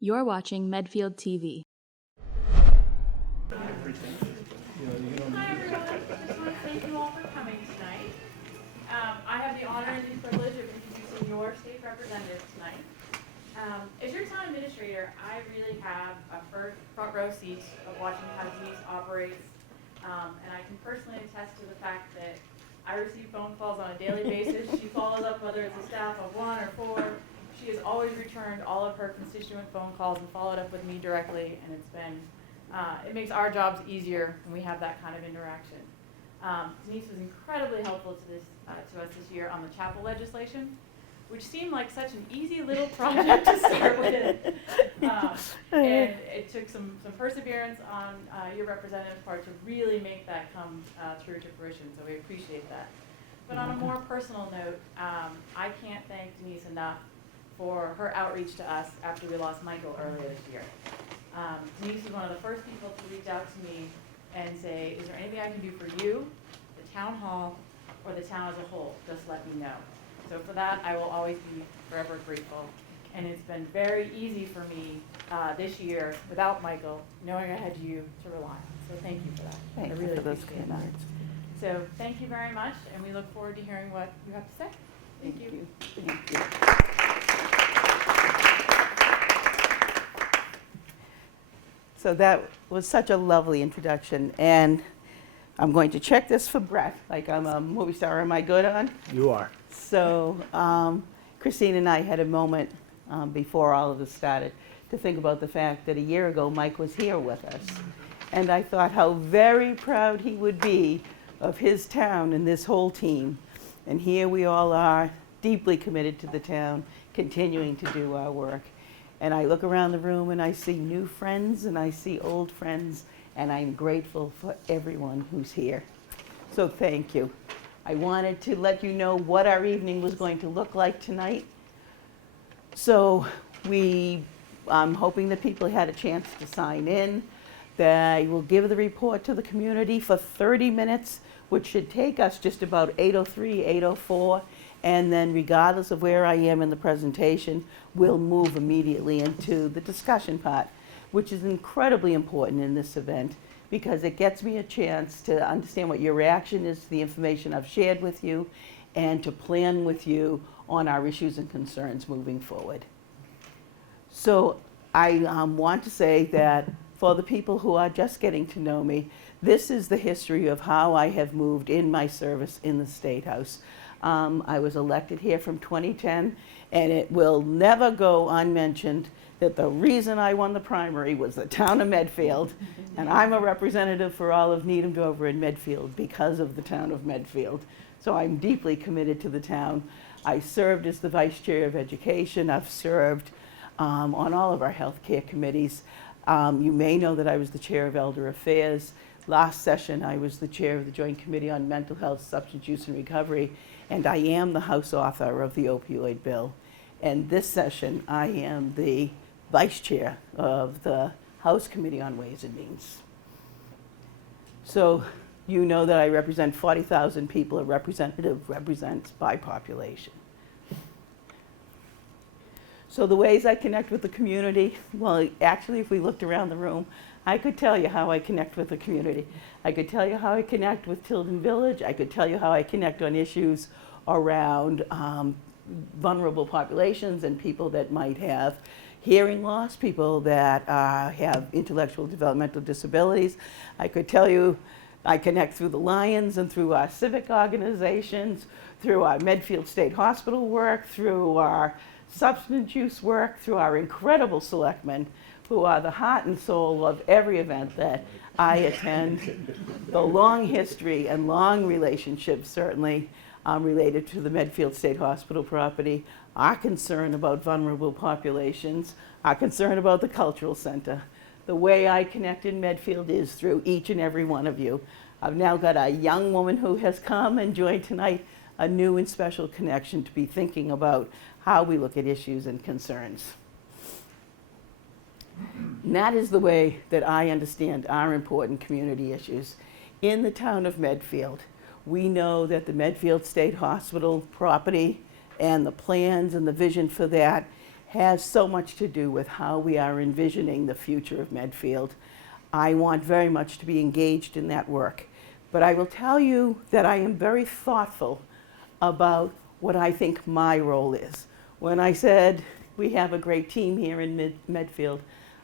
You're watching Medfield TV. Hi everyone, just want to thank you all for coming tonight. I have the honor and the privilege of introducing your state representative tonight. As your town administrator, I really have a front row seat of watching how Denise operates, and I can personally attest to the fact that I receive phone calls on a daily basis. She follows up whether it's a staff of 1 or 4. She has always returned all of her constituent phone calls and followed up with me directly, and it's been it makes our jobs easier when we have that kind of interaction. Denise was incredibly helpful to us this year on the chapel legislation, which seemed like such an easy little project to start with. And it took some perseverance on your representative's part to really make that come through to fruition, so we appreciate that. But on a more personal note, I can't thank Denise enough for her outreach to us after we lost Michael earlier this year. Denise was one of the first people to reach out to me and say, is there anything I can do for you, the town hall, or the town as a whole? Just let me know. So for that, I will always be forever grateful. And it's been very easy for me this year, without Michael, knowing I had you to rely on. So thank you for that. Thank I you really for those appreciate kind it. words. So thank you very much, and we look forward to hearing what you have to say. Thank you. Thank you. So that was such a lovely introduction, and I'm going to check this for breath, like I'm a movie star. Am I good on? You are. So Christine and I had a moment before all of this started to think about the fact that a year ago Mike was here with us. And I thought how very proud he would be of his town and this whole team. And here we all are, deeply committed to the town, continuing to do our work. And I look around the room and I see new friends and I see old friends, and I'm grateful for everyone who's here. So thank you. I wanted to let you know what our evening was going to look like tonight. So I'm hoping that people had a chance to sign in, that I will give the report to the community for 30 minutes, which should take us just about 8:03, 8:04. And then regardless of where I am in the presentation, we'll move immediately into the discussion part, which is incredibly important in this event because it gets me a chance to understand what your reaction is to the information I've shared with you and to plan with you on our issues and concerns moving forward. So I want to say that for the people who are just getting to know me, this is the history of how I have moved in my service in the State House. I was elected here from 2010, and it will never go unmentioned that the reason I won the primary was the town of Medfield, and I'm a representative for all of Needham, Dover, and Medfield because of the town of Medfield. So I'm deeply committed to the town. I served as the Vice Chair of Education. I've served on all of our healthcare committees. You may know that I was the Chair of Elder Affairs. Last session, I was the Chair of the Joint Committee on Mental Health, Substance Use, and Recovery, and I am the House author of the opioid bill. And this session, I am the Vice Chair of the House Committee on Ways and Means. So you know that I represent 40,000 people. A representative represents by population. So the ways I connect with the community, well, actually, if we looked around the room, I could tell you how I connect with the community. I could tell you how I connect with Tilden Village. I could tell you how I connect on issues around vulnerable populations and people that might have hearing loss, people that have intellectual developmental disabilities. I could tell you I connect through the Lions and through our civic organizations, through our Medfield State Hospital work, through our substance use work, through our incredible selectmen who are the heart and soul of every event that I attend. The long history and long relationships certainly related to the Medfield State Hospital property, our concern about vulnerable populations, our concern about the cultural center. The way I connect in Medfield is through each and every one of you. I've now got a young woman who has come and joined tonight, a new and special connection to be thinking about how we look at issues and concerns. And that is the way that I understand our important community issues. In the town of Medfield, we know that the Medfield State Hospital property and the plans and the vision for that has so much to do with how we are envisioning the future of Medfield. I want very much to be engaged in that work. But I will tell you that I am very thoughtful about what I think my role is. When I said we have a great team here in Medfield,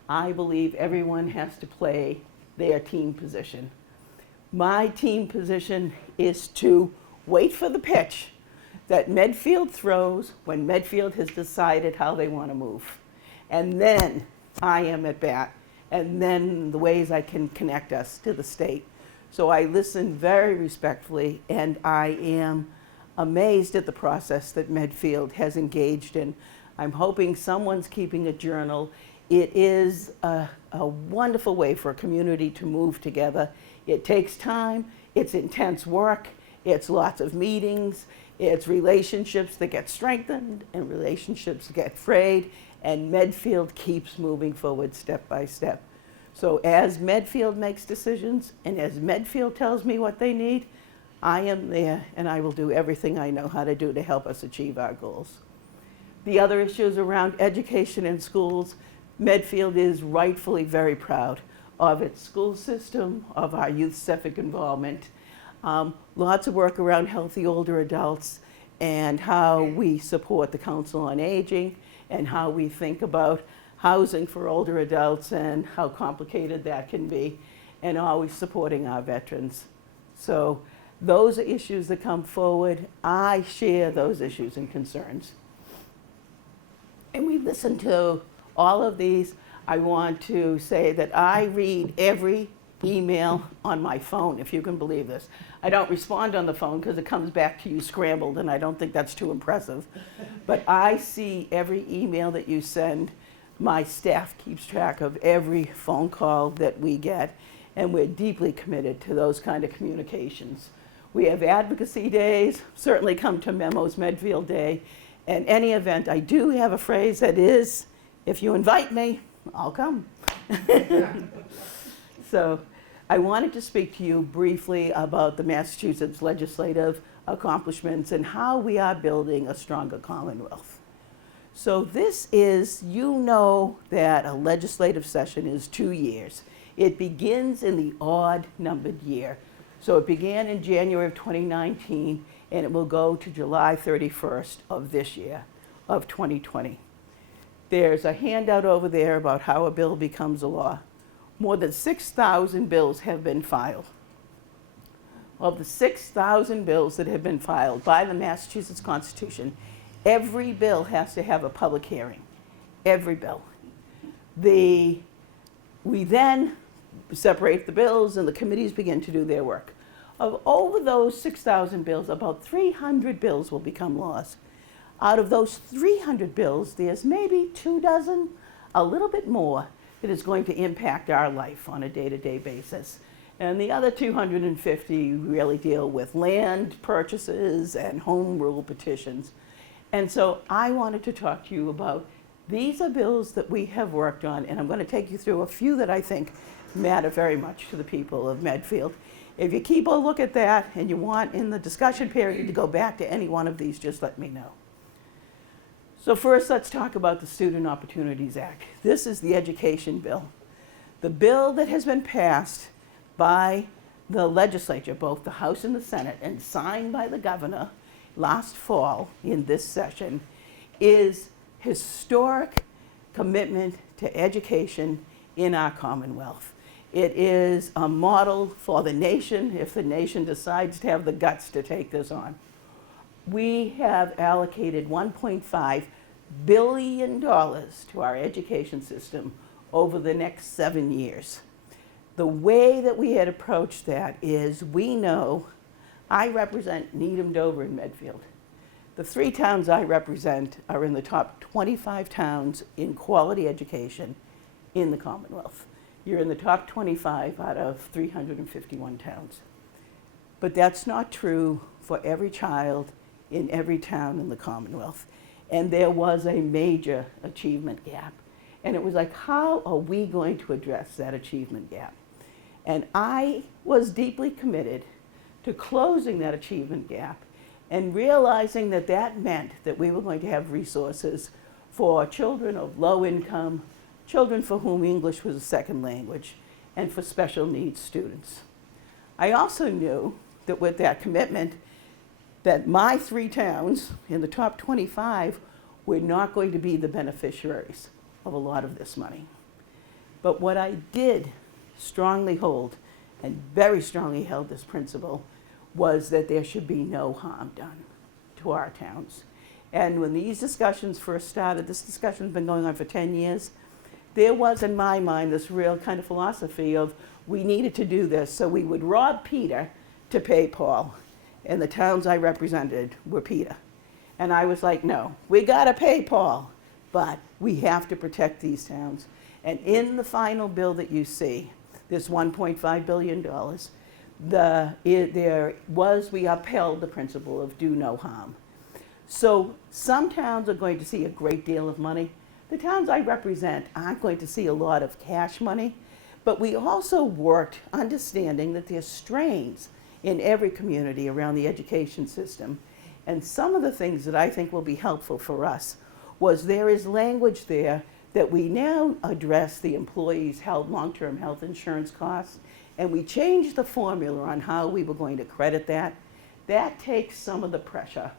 I believe everyone has to play their team position. My team position is to wait for the pitch that Medfield throws when Medfield has decided how they want to move. And then I am at bat, and then the ways I can connect us to the state. So I listen very respectfully, and I am amazed at the process that Medfield has engaged in. I'm hoping someone's keeping a journal. It is a wonderful way for a community to move together. It takes time, it's intense work, it's lots of meetings, it's relationships that get strengthened and relationships get frayed, and Medfield keeps moving forward step by step. So as Medfield makes decisions and as Medfield tells me what they need, I am there and I will do everything I know how to do to help us achieve our goals. The other issues around education in schools, Medfield is rightfully very proud of its school system, of our youth civic involvement. Lots of work around healthy older adults and how we support the Council on Aging and how we think about housing for older adults and how complicated that can be, and always supporting our veterans. So those are issues that come forward. I share those issues and concerns. And we listen to all of these. I want to say that I read every email on my phone, if you can believe this. I don't respond on the phone because it comes back to you scrambled, and I don't think that's too impressive. But I see every email that you send. My staff keeps track of every phone call that we get, and we're deeply committed to those kind of communications. We have advocacy days, certainly come to Memos Medfield Day, and any event. I do have a phrase that is, if you invite me, I'll come. So I wanted to speak to you briefly about the Massachusetts legislative accomplishments and how we are building a stronger Commonwealth. So this is, you know that a legislative session is 2 years. It begins in the odd numbered year. So it began in January of 2019, and it will go to July 31st of this year, of 2020. There's a handout over there about how a bill becomes a law. More than 6,000 bills have been filed. Of the 6,000 bills that have been filed by the Massachusetts Constitution, every bill has to have a public hearing. Every bill. We then separate the bills and the committees begin to do their work. Of over those 6,000 bills, about 300 bills will become laws. Out of those 300 bills, there's maybe 24, a little bit more, that is going to impact our life on a day-to-day basis. And the other 250 really deal with land purchases and home rule petitions. And so I wanted to talk to you about, these are bills that we have worked on, and I'm going to take you through a few that I think matter very much to the people of Medfield. If you keep a look at that and you want in the discussion period to go back to any one of these, just let me know. So first, let's talk about the Student Opportunities Act. This is the education bill. The bill that has been passed by the legislature, both the House and the Senate, and signed by the governor last fall in this session, is historic commitment to education in our Commonwealth. It is a model for the nation if the nation decides to have the guts to take this on. We have allocated $1.5 billion to our education system over the next 7 years. The way that we had approached that is, we know, I represent Needham, Dover, and Medfield. The 3 towns I represent are in the top 25 towns in quality education in the Commonwealth. You're in the top 25 out of 351 towns. But that's not true for every child in every town in the Commonwealth. And there was a major achievement gap. And it was like, how are we going to address that achievement gap? And I was deeply committed to closing that achievement gap and realizing that that meant that we were going to have resources for children of low income, children for whom English was a second language, and for special needs students. I also knew that with that commitment, that my 3 towns in the top 25 were not going to be the beneficiaries of a lot of this money. But what I did strongly hold, and very strongly held this principle, was that there should be no harm done to our towns. And when these discussions first started, this discussion's been going on for 10 years, there was in my mind this real kind of philosophy of we needed to do this, so we would rob Peter to pay Paul. And the towns I represented were Peter. And I was like, no, we gotta pay Paul, but we have to protect these towns. And in the final bill that you see, this $1.5 billion, we upheld the principle of do no harm. So some towns are going to see a great deal of money. The towns I represent aren't going to see a lot of cash money, but we also worked understanding that there's strains in every community around the education system. And some of the things that I think will be helpful for us was there is language there that we now address the employees' long-term health insurance costs, and we changed the formula on how we were going to credit that. That takes some of the pressure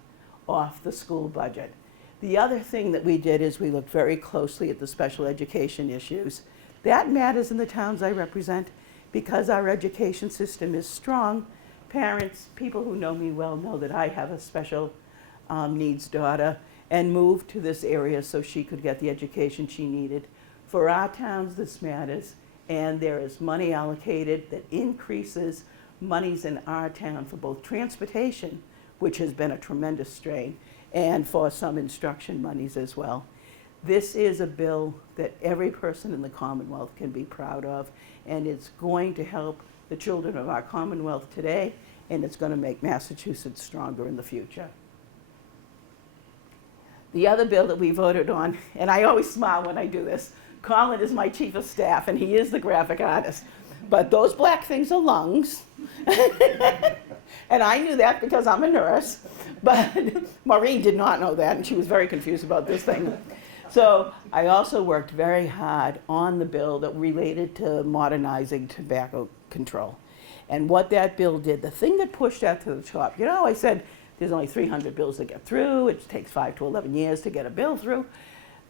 off the school budget. The other thing that we did is we looked very closely at the special education issues. That matters in the towns I represent because our education system is strong. Parents, people who know me well know that I have a special needs daughter and moved to this area so she could get the education she needed. For our towns, this matters, and there is money allocated that increases monies in our town for both transportation, which has been a tremendous strain, and for some instruction monies as well. This is a bill that every person in the Commonwealth can be proud of, and it's going to help the children of our Commonwealth today, and it's going to make Massachusetts stronger in the future. The other bill that we voted on, and I always smile when I do this, Colin is my chief of staff, and he is the graphic artist, but those black things are lungs. And I knew that because I'm a nurse, but Maureen did not know that, and she was very confused about this thing. So I also worked very hard on the bill that related to modernizing tobacco control. And what that bill did, the thing that pushed that to the top, you know, I said there's only 300 bills to get through. It takes 5 to 11 years to get a bill through.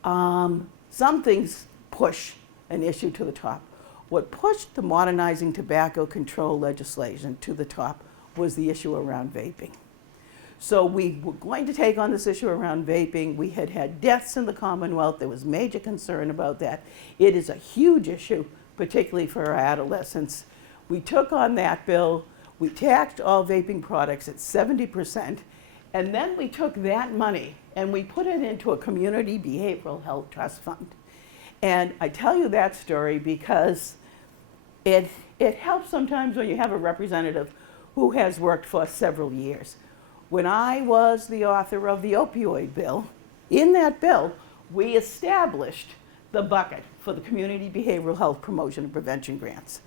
Some things push an issue to the top. What pushed the modernizing tobacco control legislation to the top was the issue around vaping. So we were going to take on this issue around vaping. We had had deaths in the Commonwealth. There was major concern about that. It is a huge issue, particularly for our adolescents. We took on that bill. We taxed all vaping products at 70%. And then we took that money and we put it into a community behavioral health trust fund. And I tell you that story because it helps sometimes when you have a representative who has worked for several years. When I was the author of the opioid bill, in that bill, we established the bucket for the community behavioral health promotion and prevention grants.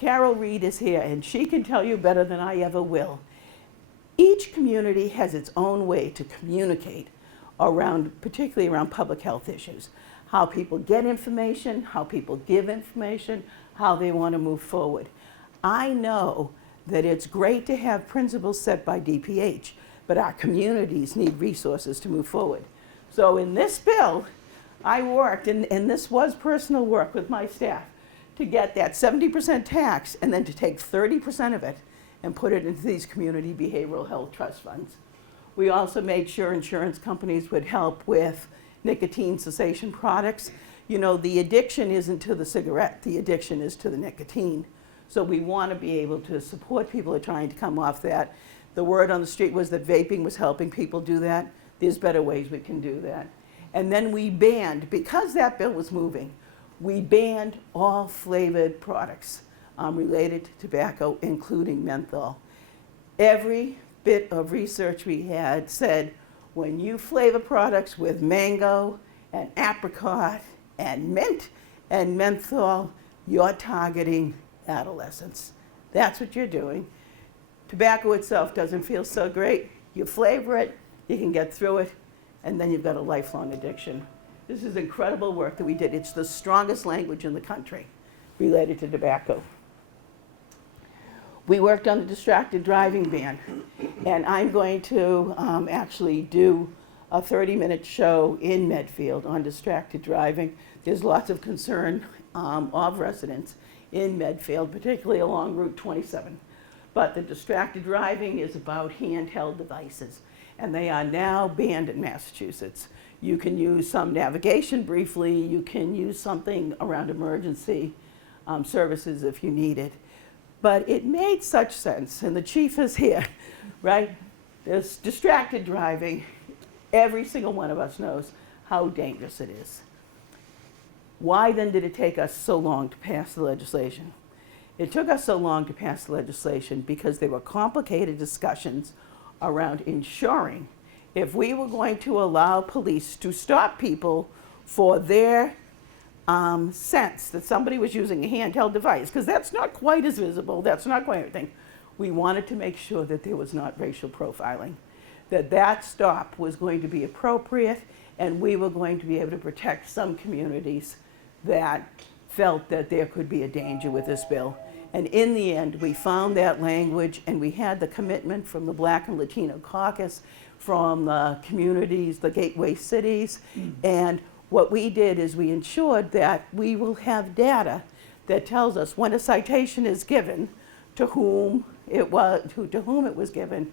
Carol Reed is here, and she can tell you better than I ever will. Each community has its own way to communicate around, particularly around public health issues. How people get information, how people give information, how they want to move forward. I know that it's great to have principles set by DPH, but our communities need resources to move forward. So in this bill, I worked, and this was personal work with my staff, to get that 70% tax and then to take 30% of it and put it into these community behavioral health trust funds. We also made sure insurance companies would help with nicotine cessation products. You know, the addiction isn't to the cigarette, the addiction is to the nicotine. So we want to be able to support people who are trying to come off that. The word on the street was that vaping was helping people do that. There's better ways we can do that. And then we banned, because that bill was moving, we banned all flavored products related to tobacco, including menthol. Every bit of research we had said, when you flavor products with mango and apricot and mint and menthol, you're targeting adolescents. That's what you're doing. Tobacco itself doesn't feel so great. You flavor it, you can get through it, and then you've got a lifelong addiction. This is incredible work that we did. It's the strongest language in the country related to tobacco. We worked on the distracted driving ban, and I'm going to actually do a 30-minute show in Medfield on distracted driving. There's lots of concern of residents in Medfield, particularly along Route 27. But the distracted driving is about handheld devices, and they are now banned in Massachusetts. You can use some navigation briefly, you can use something around emergency services if you need it. But it made such sense, and the chief is here, right? This distracted driving, every single one of us knows how dangerous it is. Why then did it take us so long to pass the legislation? It took us so long to pass the legislation because there were complicated discussions around ensuring if we were going to allow police to stop people for their sense that somebody was using a handheld device, because that's not quite as visible, that's not quite everything. We wanted to make sure that there was not racial profiling, that that stop was going to be appropriate, and we were going to be able to protect some communities that felt that there could be a danger with this bill. And in the end, we found that language, and we had the commitment from the Black and Latino caucus, from the communities, the gateway cities, and what we did is we ensured that we will have data that tells us when a citation is given, to whom it was given,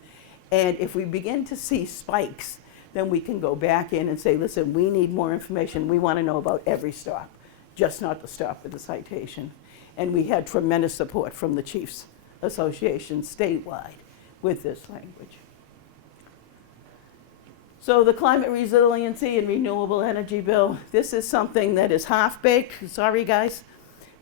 and if we begin to see spikes, then we can go back in and say, listen, we need more information. We want to know about every stop, just not the stop with the citation. And we had tremendous support from the Chiefs Association statewide with this language. So the climate resiliency and renewable energy bill, this is something that is half-baked. Sorry, guys.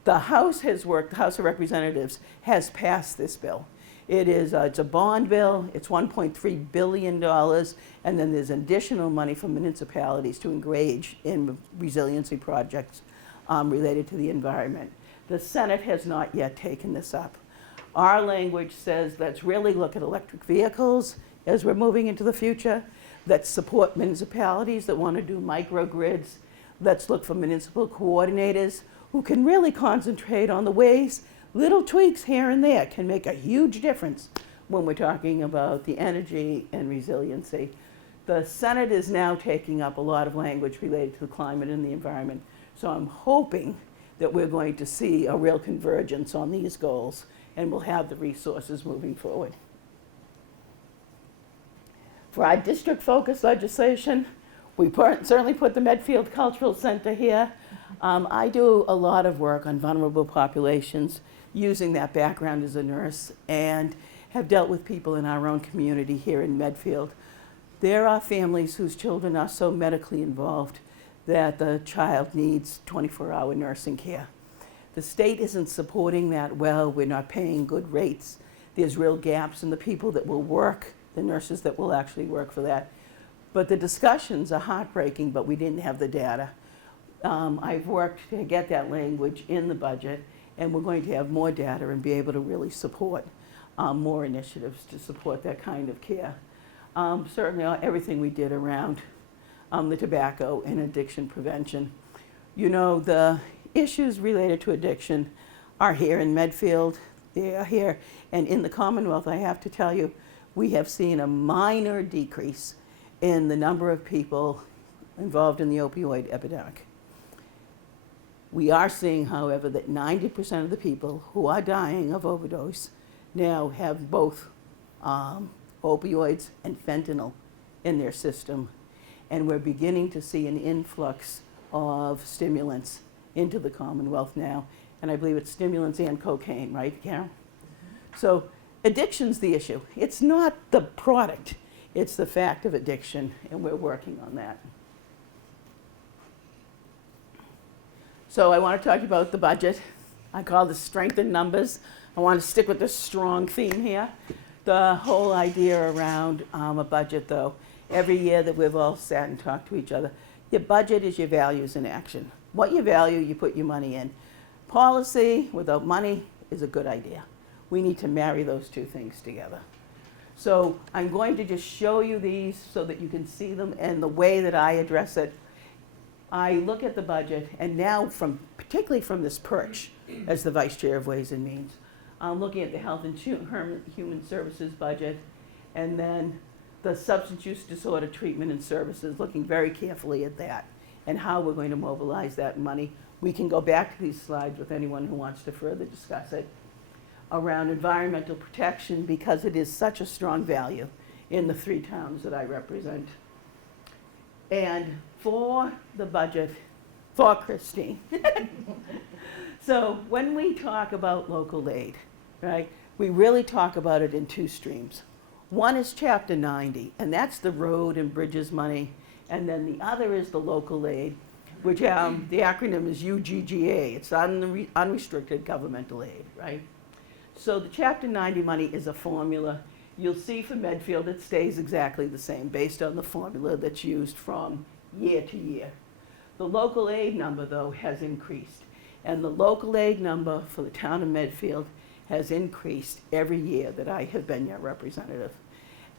The House has worked, the House of Representatives has passed this bill. It's a bond bill, it's $1.3 billion, and then there's additional money from municipalities to engage in resiliency projects related to the environment. The Senate has not yet taken this up. Our language says let's really look at electric vehicles as we're moving into the future. Let's support municipalities that want to do microgrids. Let's look for municipal coordinators who can really concentrate on the ways little tweaks here and there can make a huge difference when we're talking about the energy and resiliency. The Senate is now taking up a lot of language related to the climate and the environment. So I'm hoping that we're going to see a real convergence on these goals, and we'll have the resources moving forward. For our district-focused legislation, we certainly put the Medfield Cultural Center here. I do a lot of work on vulnerable populations using that background as a nurse, and have dealt with people in our own community here in Medfield. There are families whose children are so medically involved that the child needs 24-hour nursing care. The state isn't supporting that well. We're not paying good rates. There's real gaps in the people that will work, the nurses that will actually work for that. But the discussions are heartbreaking, but we didn't have the data. I've worked to get that language in the budget, and we're going to have more data and be able to really support more initiatives to support that kind of care. Certainly everything we did around the tobacco and addiction prevention. You know, the issues related to addiction are here in Medfield, they are here, and in the Commonwealth, I have to tell you, we have seen a minor decrease in the number of people involved in the opioid epidemic. We are seeing, however, that 90% of the people who are dying of overdose now have both opioids and fentanyl in their system. And we're beginning to see an influx of stimulants into the Commonwealth now. And I believe it's stimulants and cocaine, right, Karen? So addiction's the issue. It's not the product, it's the fact of addiction, and we're working on that. So I want to talk about the budget. I call this strength in numbers. I want to stick with this strong theme here. The whole idea around a budget, though, every year that we've all sat and talked to each other, your budget is your values in action. What you value, you put your money in. Policy without money is a good idea. We need to marry those two things together. So I'm going to just show you these so that you can see them and the way that I address it. I look at the budget, and now particularly from this perch as the Vice Chair of Ways and Means, I'm looking at the Health and Human Services budget, and then the Substance Use Disorder Treatment and Services, looking very carefully at that and how we're going to mobilize that money. We can go back to these slides with anyone who wants to further discuss it. Around environmental protection, because it is such a strong value in the 3 towns that I represent. And for the budget, for Christine. So when we talk about local aid, right, we really talk about it in 2 streams. One is Chapter 90, and that's the road and bridges money, and then the other is the local aid, which the acronym is UGGA. It's unrestricted governmental aid, right? So the Chapter 90 money is a formula. You'll see for Medfield it stays exactly the same based on the formula that's used from year to year. The local aid number, though, has increased. And the local aid number for the town of Medfield has increased every year that I have been your representative.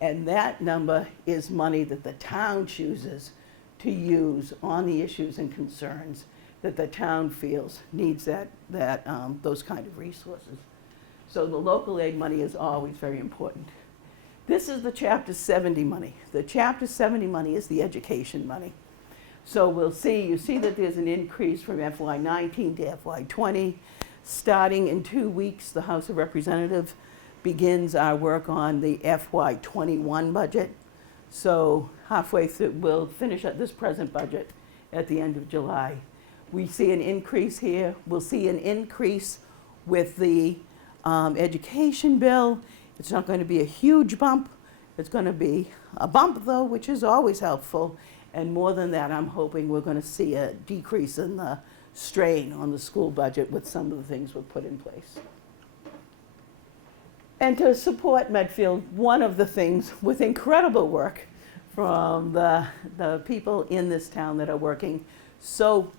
And that number is money that the town chooses to use on the issues and concerns that the town feels needs those kind of resources. So the local aid money is always very important. This is the Chapter 70 money. The Chapter 70 money is the education money. So you see that there's an increase from FY19 to FY20. Starting in 2 weeks, the House of Representatives begins our work on the FY21 budget. So halfway through, we'll finish up this present budget at the end of July. We see an increase here. We'll see an increase with the education bill. It's not going to be a huge bump. It's going to be a bump, though, which is always helpful. And more than that, I'm hoping we're going to see a decrease in the strain on the school budget with some of the things we've put in place. And to support Medfield, one of the things with incredible work from the people in this town that are working so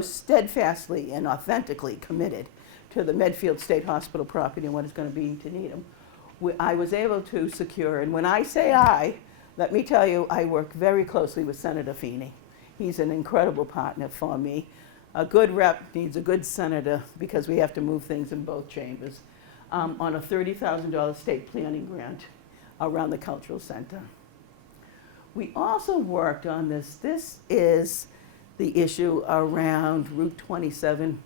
steadfastly and authentically committed to the Medfield State Hospital property and what it's going to be to Needham, I was able to secure, and when I say let me tell you, I work very closely with Senator Feeney. He's an incredible partner for me. A good rep needs a good senator because we have to move things in both chambers, on a $30,000 state planning grant around the cultural center. We also worked on this. This is the issue around Route 27.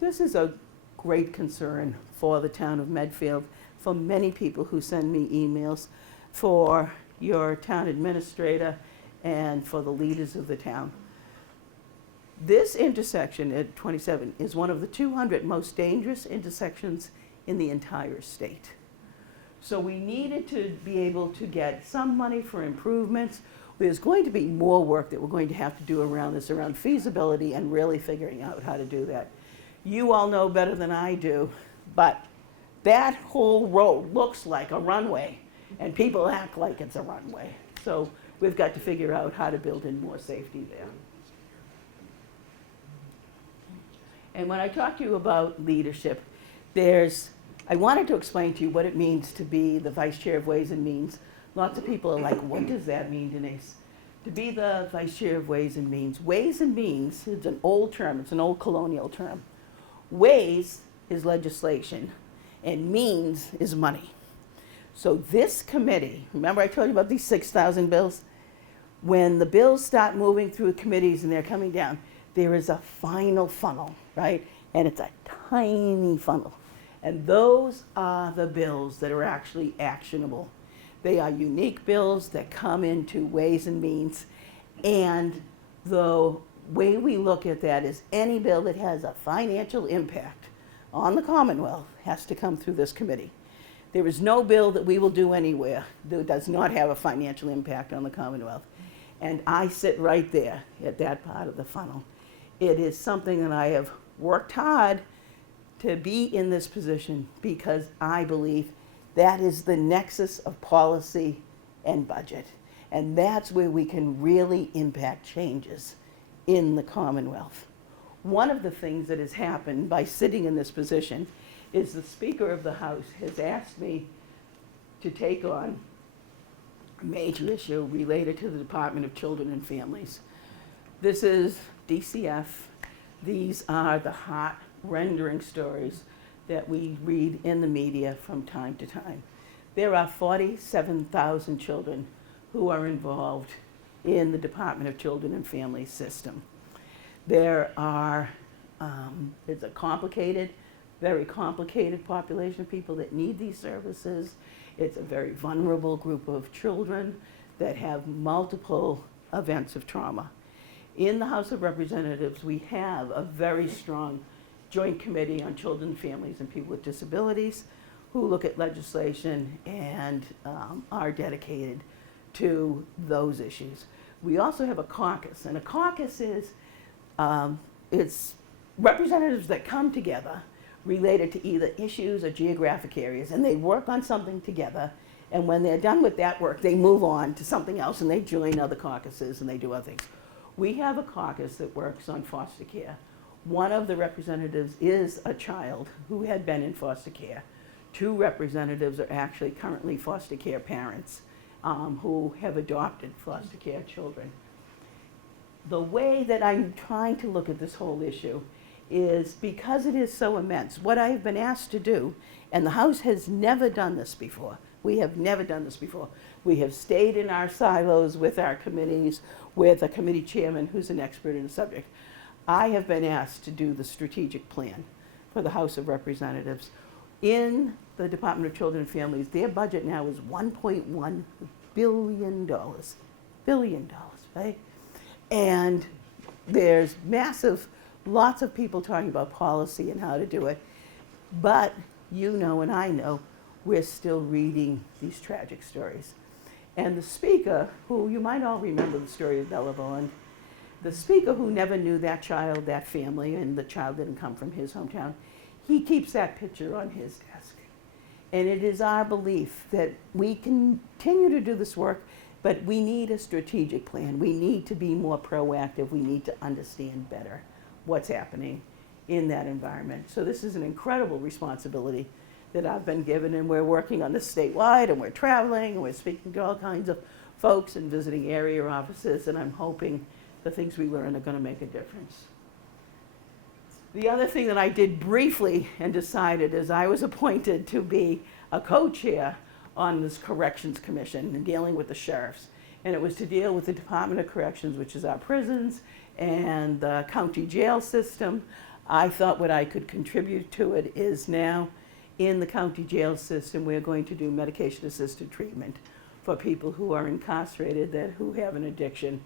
This is a great concern for the town of Medfield, for many people who send me emails, for your town administrator, and for the leaders of the town. This intersection at 27 is one of the 200 most dangerous intersections in the entire state. So we needed to be able to get some money for improvements. There's going to be more work that we're going to have to do around this, around feasibility and really figuring out how to do that. You all know better than I do, but that whole road looks like a runway, and people act like it's a runway. So we've got to figure out how to build in more safety there. And when I talk to you about leadership, I wanted to explain to you what it means to be the Vice Chair of Ways and Means. Lots of people are like, what does that mean, Denise? To be the Vice Chair of Ways and Means. Ways and Means is an old term. It's an old colonial term. Ways is legislation, and means is money. So this committee, remember I told you about these 6,000 bills? When the bills start moving through committees and they're coming down, there is a final funnel, right? And it's a tiny funnel. And those are the bills that are actually actionable. They are unique bills that come into Ways and Means. And the way we look at that is any bill that has a financial impact on the Commonwealth has to come through this committee. There is no bill that we will do anywhere that does not have a financial impact on the Commonwealth. And I sit right there at that part of the funnel. It is something that I have worked hard to be in this position because I believe that is the nexus of policy and budget. And that's where we can really impact changes in the Commonwealth. One of the things that has happened by sitting in this position is the Speaker of the House has asked me to take on a major issue related to the Department of Children and Families. This is DCF. These are the heart-rendering stories that we read in the media from time to time. There are 47,000 children who are involved in the Department of Children and Families system. It's a complicated, very complicated population of people that need these services. It's a very vulnerable group of children that have multiple events of trauma. In the House of Representatives, we have a very strong Joint Committee on Children, Families, and People with Disabilities who look at legislation and are dedicated to those issues. We also have a caucus, and a caucus is it's representatives that come together related to either issues or geographic areas, and they work on something together, and when they're done with that work, they move on to something else, and they join other caucuses, and they do other things. We have a caucus that works on foster care. One of the representatives is a child who had been in foster care. 2 representatives are actually currently foster care parents who have adopted foster care children. The way that I'm trying to look at this whole issue is because it is so immense. What I have been asked to do, and the House has never done this before. We have never done this before. We have stayed in our silos with our committees, with a committee chairman who's an expert in the subject. I have been asked to do the strategic plan for the House of Representatives. In the Department of Children and Families, their budget now is $1.1 billion. Billion dollars, right? And there's massive, lots of people talking about policy and how to do it. But you know and I know we're still reading these tragic stories. And the speaker, who you might all remember the story of Bella Bond, the speaker who never knew that child, that family, and the child didn't come from his hometown, he keeps that picture on his desk. And it is our belief that we continue to do this work, but we need a strategic plan. We need to be more proactive. We need to understand better what's happening in that environment. So this is an incredible responsibility that I've been given, and we're working on this statewide, and we're traveling, and we're speaking to all kinds of folks and visiting area offices, and I'm hoping the things we learn are going to make a difference. The other thing that I did briefly and decided is I was appointed to be a co-chair on this Corrections Commission and dealing with the sheriffs. And it was to deal with the Department of Corrections, which is our prisons, and the county jail system. I thought what I could contribute to it is now in the county jail system, we're going to do medication-assisted treatment for people who are incarcerated who have an addiction,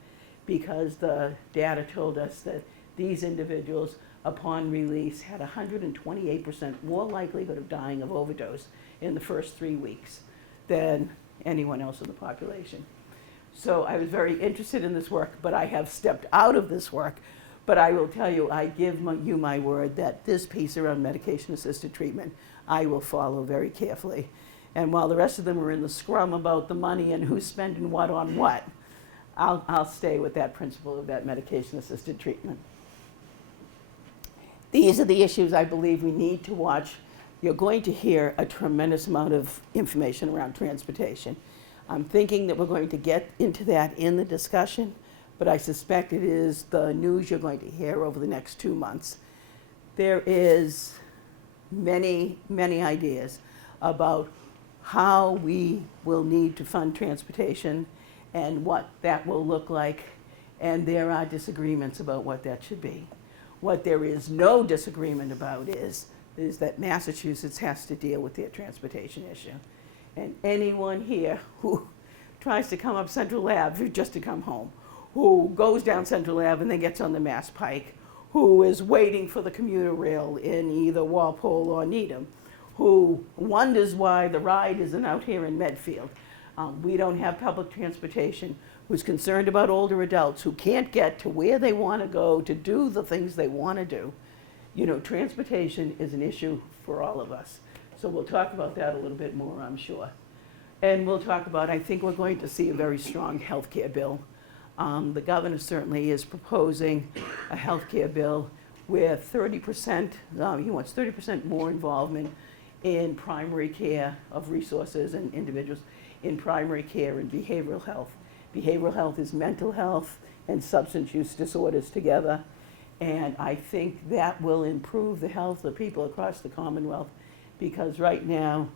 because the data told us that these individuals, upon release, had 128% more likelihood of dying of overdose in the first 3 weeks than anyone else in the population. So I was very interested in this work, but I have stepped out of this work. But I will tell you, I give you my word that this piece around medication-assisted treatment, I will follow very carefully. And while the rest of them are in the scrum about the money and who's spending what on what, I'll stay with that principle of that medication-assisted treatment. These are the issues I believe we need to watch. You're going to hear a tremendous amount of information around transportation. I'm thinking that we're going to get into that in the discussion, but I suspect it is the news you're going to hear over the next 2 months. There is many, many ideas about how we will need to fund transportation and what that will look like, and there are disagreements about what that should be. What there is no disagreement about is that Massachusetts has to deal with their transportation issue. And anyone here who tries to come up Central Ave just to come home, who goes down Central Ave and then gets on the Mass Pike, who is waiting for the commuter rail in either Walpole or Needham, who wonders why the ride isn't out here in Medfield. We don't have public transportation, who's concerned about older adults who can't get to where they want to go to do the things they want to do. You know, transportation is an issue for all of us. So we'll talk about that a little bit more, I'm sure. And we'll talk about, I think we're going to see a very strong health care bill. The governor certainly is proposing a health care bill with 30%, he wants 30% more involvement in primary care of resources and individuals in primary care and behavioral health. Behavioral health is mental health and substance use disorders together. And I think that will improve the health of people across the Commonwealth, because right now,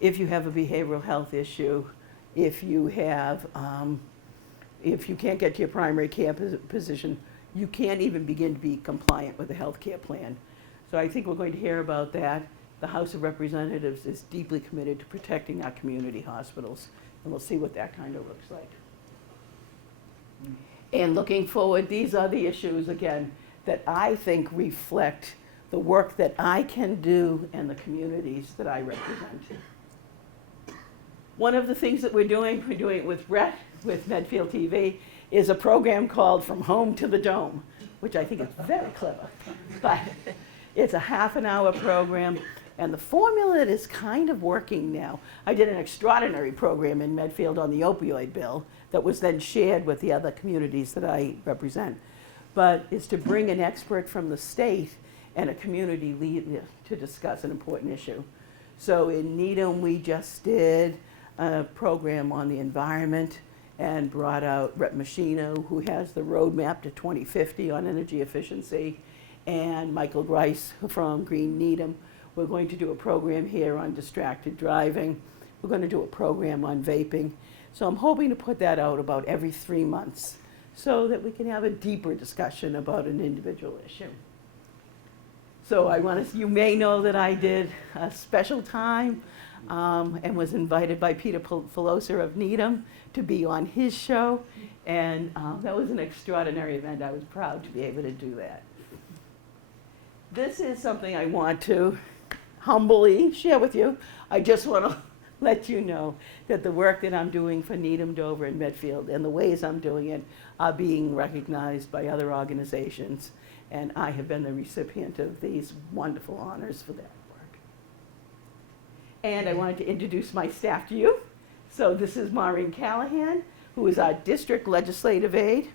if you have a behavioral health issue, if you can't get to your primary care position, you can't even begin to be compliant with the health care plan. So I think we're going to hear about that. The House of Representatives is deeply committed to protecting our community hospitals, and we'll see what that kind of looks like. And looking forward, these are the issues, again, that I think reflect the work that I can do and the communities that I represent. One of the things that we're doing it with Brett, with Medfield TV, is a program called From Home to the Dome, which I think is very clever. But it's a half-an-hour program, and the formula is kind of working now. I did an extraordinary program in Medfield on the opioid bill that was then shared with the other communities that I represent. But it's to bring an expert from the state and a community leader to discuss an important issue. So in Needham, we just did a program on the environment and brought out Rep. Machino, who has the roadmap to 2050 on energy efficiency, and Michael Grice from Green Needham. We're going to do a program here on distracted driving. We're going to do a program on vaping. So I'm hoping to put that out about every 3 months so that we can have a deeper discussion about an individual issue. So you may know that I did a special time and was invited by Peter Filosa of Needham to be on his show. And that was an extraordinary event. I was proud to be able to do that. This is something I want to humbly share with you. I just want to let you know that the work that I'm doing for Needham, Dover, and Medfield, and the ways I'm doing it, are being recognized by other organizations. And I have been the recipient of these wonderful honors for that work. And I wanted to introduce my staff to you. So this is Maureen Callahan, who is our district legislative aide,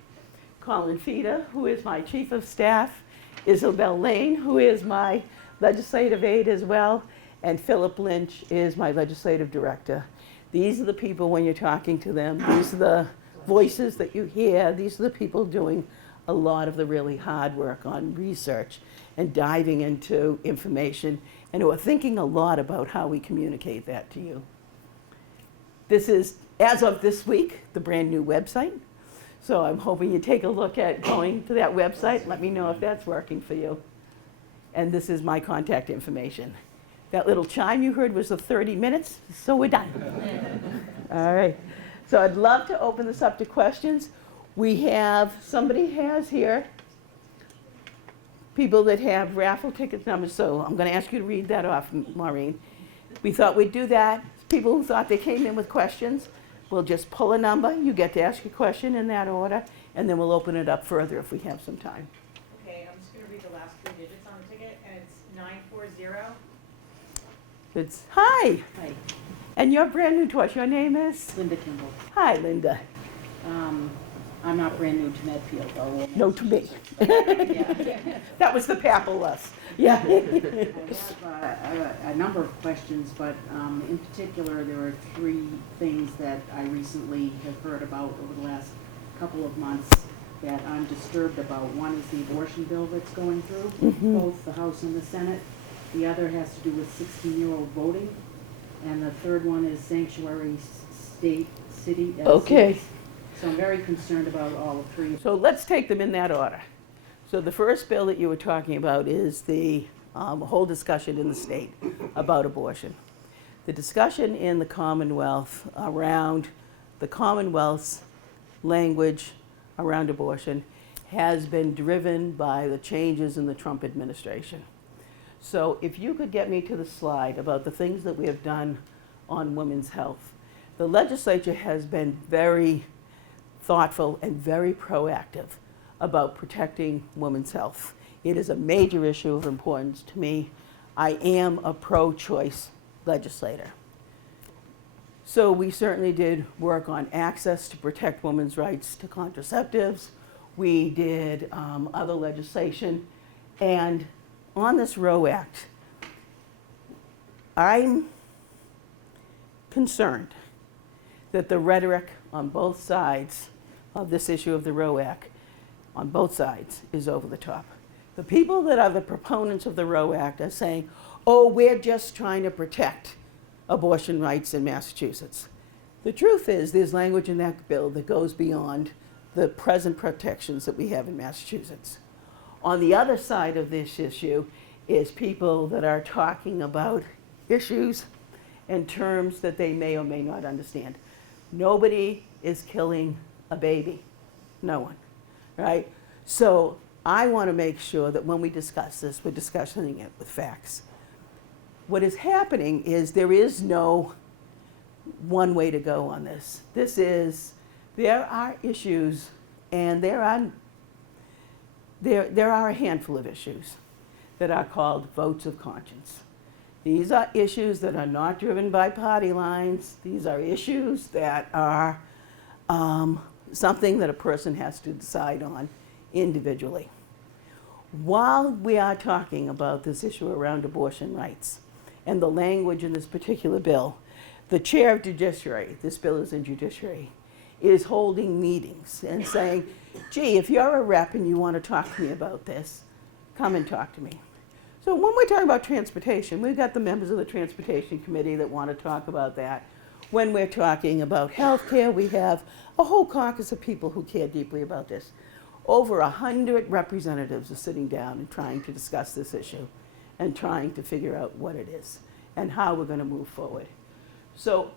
Colin Feeder, who is my chief of staff, Isabel Lane, who is my legislative aide as well, and Philip Lynch is my legislative director. These are the people, when you're talking to them, these are the voices that you hear. These are the people doing a lot of the really hard work on research and diving into information, and who are thinking a lot about how we communicate that to you. This is, as of this week, the brand new website. So I'm hoping you take a look at going to that website. Let me know if that's working for you. And this is my contact information. That little chime you heard was the 30 minutes, so we're done. All right. So I'd love to open this up to questions. Somebody has here people that have raffle ticket numbers, so I'm going to ask you to read that off, Maureen. We thought we'd do that. People who thought they came in with questions, we'll just pull a number. You get to ask your question in that order, and then we'll open it up further if we have some time. Okay, I'm just going to read the last 3 digits on the ticket, and it's 940. It's hi. Hi, And you're brand new to us. Your name is? Linda Kimball. Hi, Linda. I'm not brand new to Medfield, though. No, to me. Yeah. That was the papal us. Yeah. I have a number of questions, but in particular, there are 3 things that I recently have heard about over the last couple of months that I'm disturbed about. One is the abortion bill that's going through, both the House and the Senate. The other has to do with 16-year-old voting. And the third one is sanctuary city. Okay. Cities. So I'm very concerned about all 3. So let's take them in that order. So the first bill that you were talking about is the whole discussion in the state about abortion. The discussion in the Commonwealth around the Commonwealth's language around abortion has been driven by the changes in the Trump administration. So if you could get me to the slide about the things that we have done on women's health. The legislature has been very thoughtful and very proactive about protecting women's health. It is a major issue of importance to me. I am a pro-choice legislator. So we certainly did work on access to protect women's rights to contraceptives. We did other legislation. And on this Roe Act, I'm concerned that the rhetoric on both sides of this issue of the ROAC on both sides is over the top. The people that are the proponents of the ROAC are saying, oh, we're just trying to protect abortion rights in Massachusetts. The truth is there's language in that bill that goes beyond the present protections that we have in Massachusetts. On the other side of this issue is people that are talking about issues and terms that they may or may not understand. Nobody is killing a baby. No one, right? So I want to make sure that when we discuss this, we're discussing it with facts. What is happening is there is no one way to go on this. There are issues, and there are a handful of issues that are called votes of conscience. These are issues that are not driven by party lines. These are issues that are something that a person has to decide on individually. While we are talking about this issue around abortion rights and the language in this particular bill, the chair of judiciary, this bill is in judiciary, is holding meetings and saying, gee, if you're a rep and you want to talk to me about this, come and talk to me. So when we're talking about transportation, we've got the members of the Transportation Committee that want to talk about that. When we're talking about healthcare, we have a whole caucus of people who care deeply about this. Over 100 representatives are sitting down and trying to discuss this issue and trying to figure out what it is and how we're going to move forward. So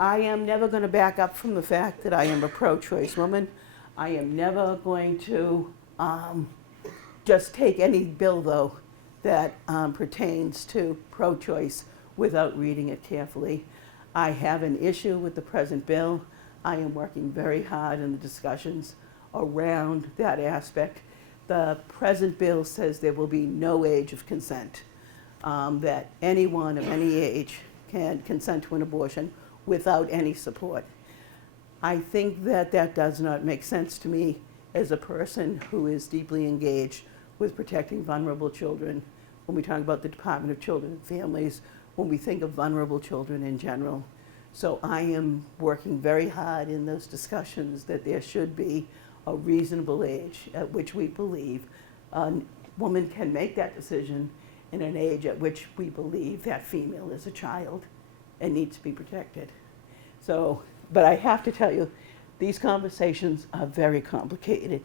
I am never going to back up from the fact that I am a pro-choice woman. I am never going to just take any bill, though, that pertains to pro-choice without reading it carefully. I have an issue with the present bill. I am working very hard in the discussions around that aspect. The present bill says there will be no age of consent, that anyone of any age can consent to an abortion without any support. I think that that does not make sense to me as a person who is deeply engaged with protecting vulnerable children. When we talk about the Department of Children and Families, when we think of vulnerable children in general. So I am working very hard in those discussions that there should be a reasonable age at which we believe a woman can make that decision in an age at which we believe that female is a child and needs to be protected. So, but I have to tell you, these conversations are very complicated.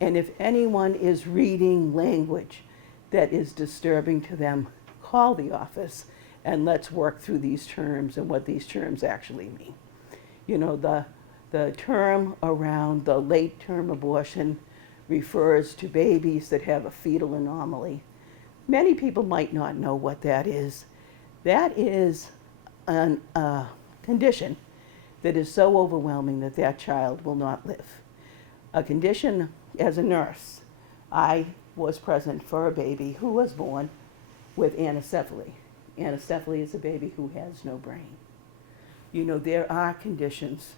And if anyone is reading language that is disturbing to them, call the office and let's work through these terms and what these terms actually mean. You know, the term around the late-term abortion refers to babies that have a fetal anomaly. Many people might not know what that is. That is a condition that is so overwhelming that that child will not live. A condition, as a nurse, I was present for a baby who was born with anencephaly. Anencephaly is a baby who has no brain. You know, there are conditions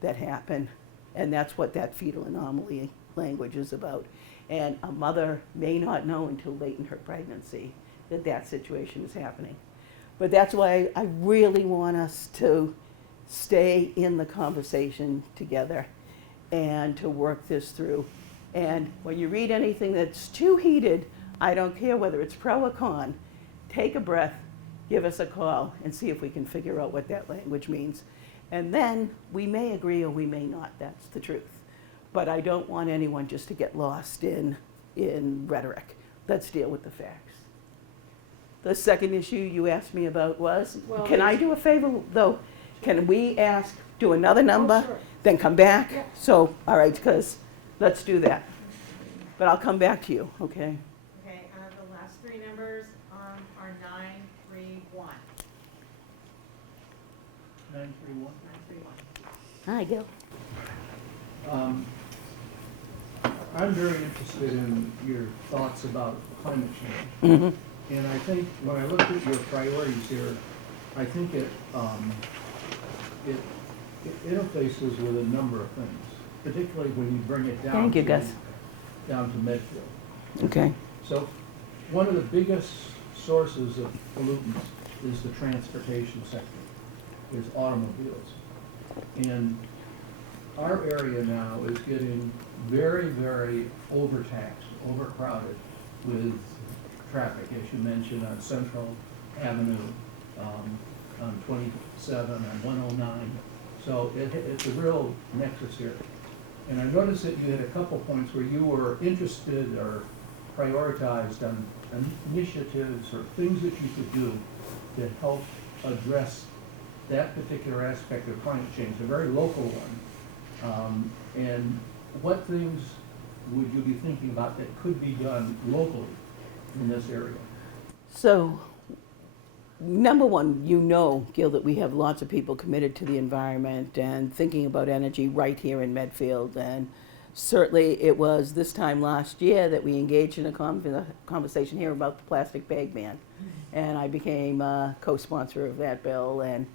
that happen, and that's what that fetal anomaly language is about. And a mother may not know until late in her pregnancy that that situation is happening. But that's why I really want us to stay in the conversation together and to work this through. And when you read anything that's too heated, I don't care whether it's pro or con, take a breath, give us a call, and see if we can figure out what that language means. And then we may agree or we may not, that's the truth. But I don't want anyone just to get lost in rhetoric. Let's deal with the facts. The second issue you asked me about was, can I do a favor, though? Can we do another number, sure. then come back? Yeah. So, all right, because let's do that. But I'll come back to you, okay? Okay, the last three numbers are 931. 931. 931. Hi, Gil. I'm very interested in your thoughts about climate change. Mm-hmm. And I think when I looked at your priorities here, I think it interfaces with a number of things, particularly when you bring it down. Thank you, Gus. Down to Medfield. Okay. So one of the biggest sources of pollutants is the transportation sector, is automobiles. And our area now is getting very, very overtaxed, overcrowded with traffic, as you mentioned, on Central Avenue, on 27, on 109. So it's a real nexus here. And I noticed that you had a couple points where you were interested or prioritized on initiatives or things that you could do to help address that particular aspect of climate change, a very local one. And what things would you be thinking about that could be done locally in this area? So, number one, you know, Gil, that we have lots of people committed to the environment and thinking about energy right here in Medfield. And certainly it was this time last year that we engaged in a conversation here about the plastic bag ban. And I became a co-sponsor of that bill. And,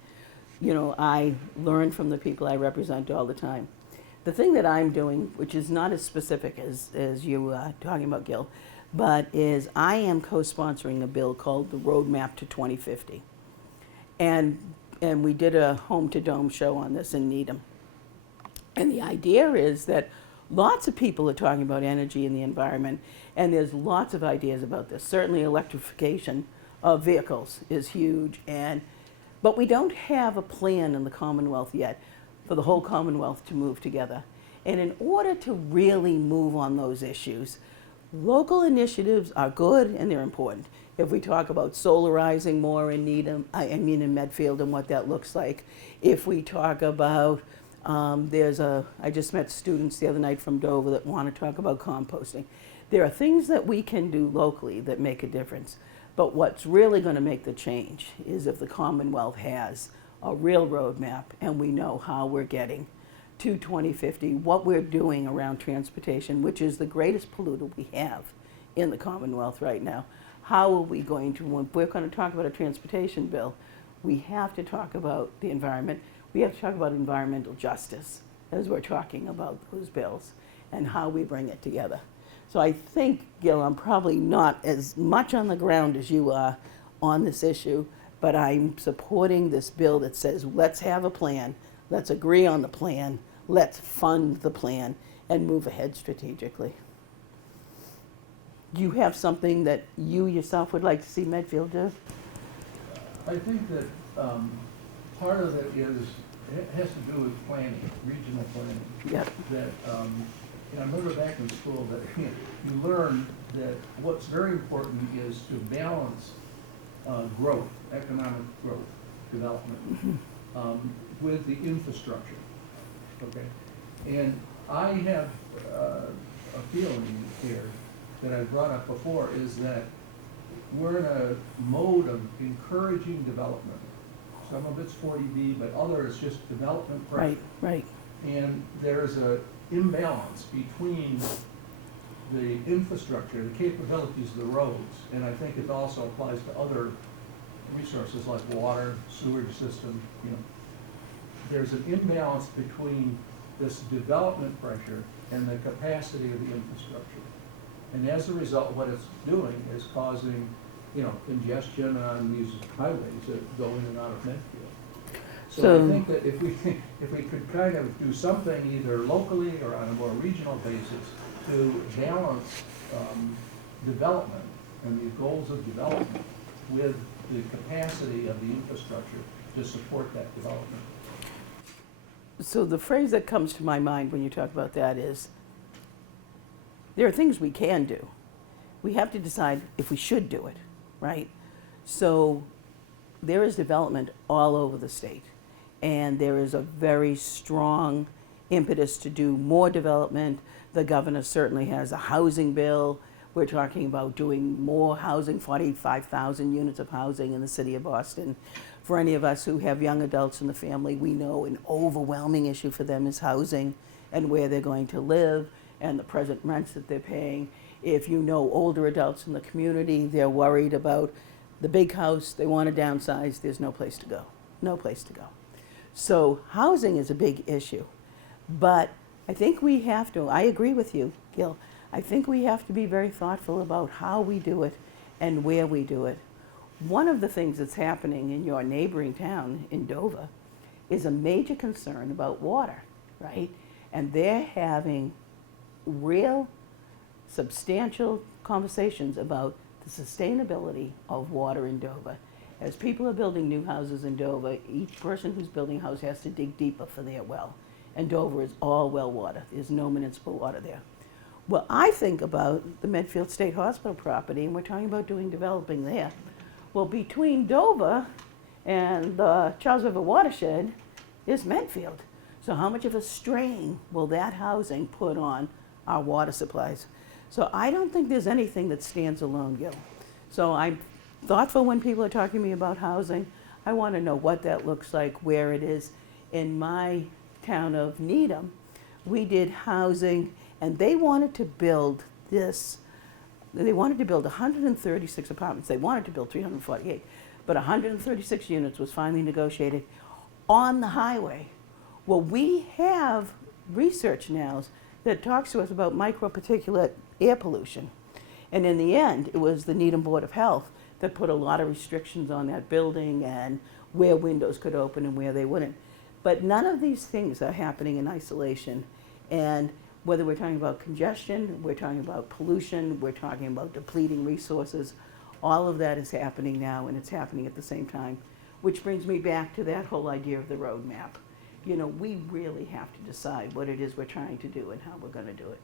you know, I learn from the people I represent all the time. The thing that I'm doing, which is not as specific as you talking about, Gil, but is I am co-sponsoring a bill called the Roadmap to 2050. And we did a Home to Dome show on this in Needham. And the idea is that lots of people are talking about energy and the environment, and there's lots of ideas about this. Certainly electrification of vehicles is huge, but we don't have a plan in the Commonwealth yet for the whole Commonwealth to move together. And in order to really move on those issues, local initiatives are good and they're important. If we talk about solarizing more in Needham, in Medfield and what that looks like. If we talk about, I just met students the other night from Dover that want to talk about composting. There are things that we can do locally that make a difference. But what's really going to make the change is if the Commonwealth has a real roadmap and we know how we're getting to 2050, what we're doing around transportation, which is the greatest polluter we have in the Commonwealth right now. How are we going to, when we're going to talk about a transportation bill, we have to talk about the environment. We have to talk about environmental justice as we're talking about those bills and how we bring it together. So I think, Gil, I'm probably not as much on the ground as you are on this issue, but I'm supporting this bill that says, let's have a plan, let's agree on the plan, let's fund the plan, and move ahead strategically. Do you have something that you yourself would like to see Medfield do? I think that part of it has to do with planning, regional planning. Yep. That, I remember back in school that you learn that what's very important is to balance growth, economic growth, development, with the infrastructure, okay? And I have a feeling here that I brought up before is that we're in a mode of encouraging development. Some of it's 40B, but other is just development pressure. Right. And there's a imbalance between the infrastructure, the capabilities of the roads, and I think it also applies to other resources like water, sewage system, There's an imbalance between this development pressure and the capacity of the infrastructure. And as a result, what it's doing is causing, congestion on these highways that go in and out of Medfield. So I think that if we could kind of do something either locally or on a more regional basis to balance development and the goals of development with the capacity of the infrastructure to support that development. So the phrase that comes to my mind when you talk about that is, there are things we can do. We have to decide if we should do it, right? So there is development all over the state. And there is a very strong impetus to do more development. The governor certainly has a housing bill. We're talking about doing more housing, 45,000 units of housing in the city of Boston. For any of us who have young adults in the family, we know an overwhelming issue for them is housing and where they're going to live and the present rents that they're paying. If you know older adults in the community, they're worried about the big house, they want to downsize, there's no place to go, no place to go. So housing is a big issue, but I think we have to, I agree with you, Gil, I think we have to be very thoughtful about how we do it and where we do it. One of the things that's happening in your neighboring town in Dover is a major concern about water, right? And they're having real substantial conversations about the sustainability of water in Dover. As people are building new houses in Dover, each person who's building a house has to dig deeper for their well. And Dover is all well water. There's no municipal water there. Well, I think about the Medfield State Hospital property, and we're talking about doing developing there. Well, between Dover and the Charles River watershed is Medfield. So how much of a strain will that housing put on our water supplies? So I don't think there's anything that stands alone, Gil. So I'm thoughtful when people are talking to me about housing. I want to know what that looks like, where it is. In my town of Needham, we did housing, and they wanted to build this. They wanted to build 136 apartments. They wanted to build 348, but 136 units was finally negotiated on the highway. Well, we have research now that talks to us about microparticulate air pollution. And in the end, it was the Needham Board of Health that put a lot of restrictions on that building and where windows could open and where they wouldn't. But none of these things are happening in isolation. And whether we're talking about congestion, we're talking about pollution, we're talking about depleting resources, all of that is happening now, and it's happening at the same time. Which brings me back to that whole idea of the roadmap. You know, we really have to decide what it is we're trying to do and how we're going to do it.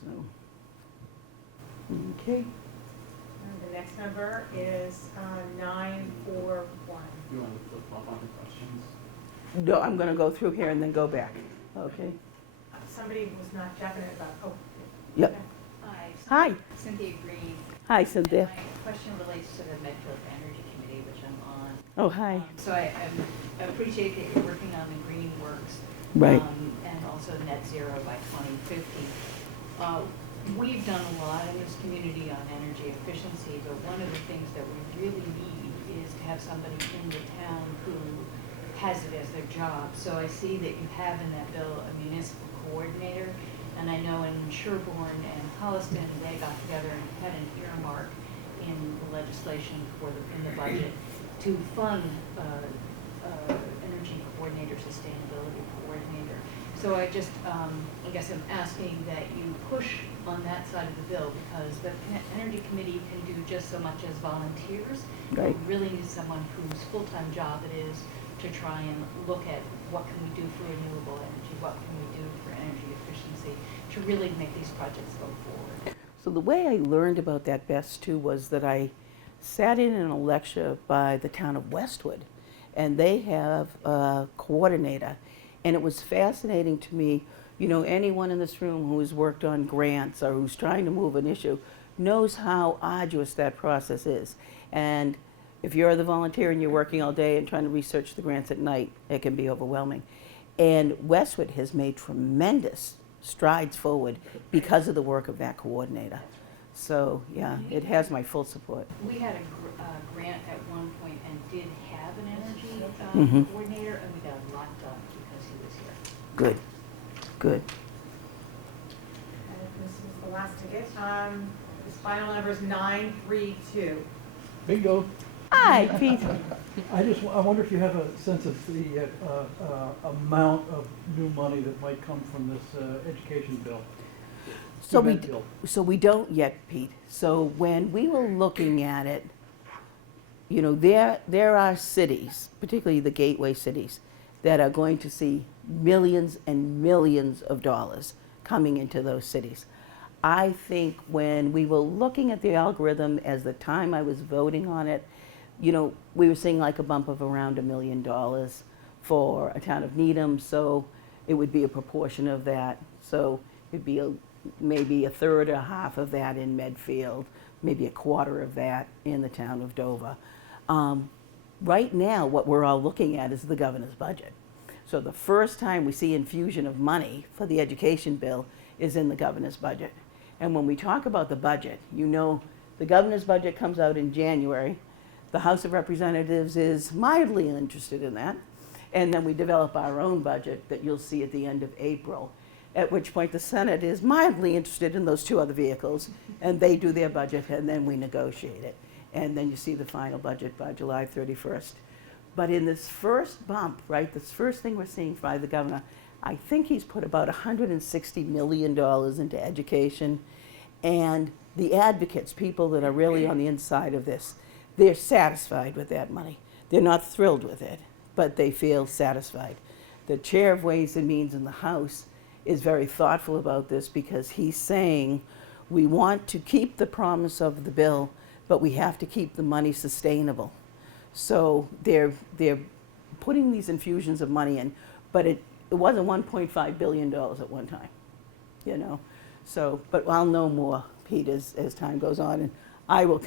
So, okay. And the next number is 941. You want to flip flop on the questions? No, I'm going to go through here and then go back. Okay. Somebody was not definite about, oh. Yep. okay. Hi. Cynthia Green. Hi, Cynthia. My question relates to the Medfield Energy Committee, which I'm on. Oh, hi. So I appreciate that you're working on the Greenworks. Right. And also net zero by 2050. We've done a lot in this community on energy efficiency, but one of the things that we really need is to have somebody in the town who has it as their job. So I see that you have in that bill a municipal coordinator, and I know in Sherborne and Holliston, they got together and had an earmark in the legislation in the budget to fund energy coordinator, sustainability coordinator. So I just, I guess I'm asking that you push on that side of the bill, because the Energy Committee can do just so much as volunteers. Right. We really need someone whose full-time job it is to try and look at what can we do for renewable energy, what can we do for energy efficiency, to really make these projects go forward. So the way I learned about that best too was that I sat in a lecture by the town of Westwood, and they have a coordinator, and it was fascinating to me. You know, anyone in this room who has worked on grants or who's trying to move an issue knows how arduous that process is. And if you're the volunteer and you're working all day and trying to research the grants at night, it can be overwhelming. And Westwood has made tremendous strides forward because of the work of that coordinator. So, yeah, it has my full support. We had a grant at one point and did have an energy coordinator, and we got a lot done because he was here. Good, good. And this is the last ticket. This final number is 932. Bingo. Hi, Pete. I wonder if you have a sense of the amount of new money that might come from this education bill? So we don't yet, Pete. So when we were looking at it, you know, there are cities, particularly the gateway cities, that are going to see millions and millions of dollars coming into those cities. I think when we were looking at the algorithm as the time I was voting on it, you know, we were seeing like a bump of around $1 million for a town of Needham, so it would be a proportion of that. So it'd be maybe a third or half of that in Medfield, maybe a quarter of that in the town of Dover. Right now, what we're all looking at is the governor's budget. So the first time we see infusion of money for the education bill is in the governor's budget. And when we talk about the budget, you know, the governor's budget comes out in January. The House of Representatives is mildly interested in that. And then we develop our own budget that you'll see at the end of April, at which point the Senate is mildly interested in those two other vehicles, and they do their budget, and then we negotiate it. And then you see the final budget by July 31st. But in this first bump, right, this first thing we're seeing by the governor, I think he's put about $160 million into education. And the advocates, people that are really on the inside of this, they're satisfied with that money. They're not thrilled with it, but they feel satisfied. The chair of Ways and Means in the House is very thoughtful about this because he's saying we want to keep the promise of the bill, but we have to keep the money sustainable. So they're putting these infusions of money in, but it wasn't $1.5 billion at one time, you know. So, but I'll know more, Pete, as time goes on, and I will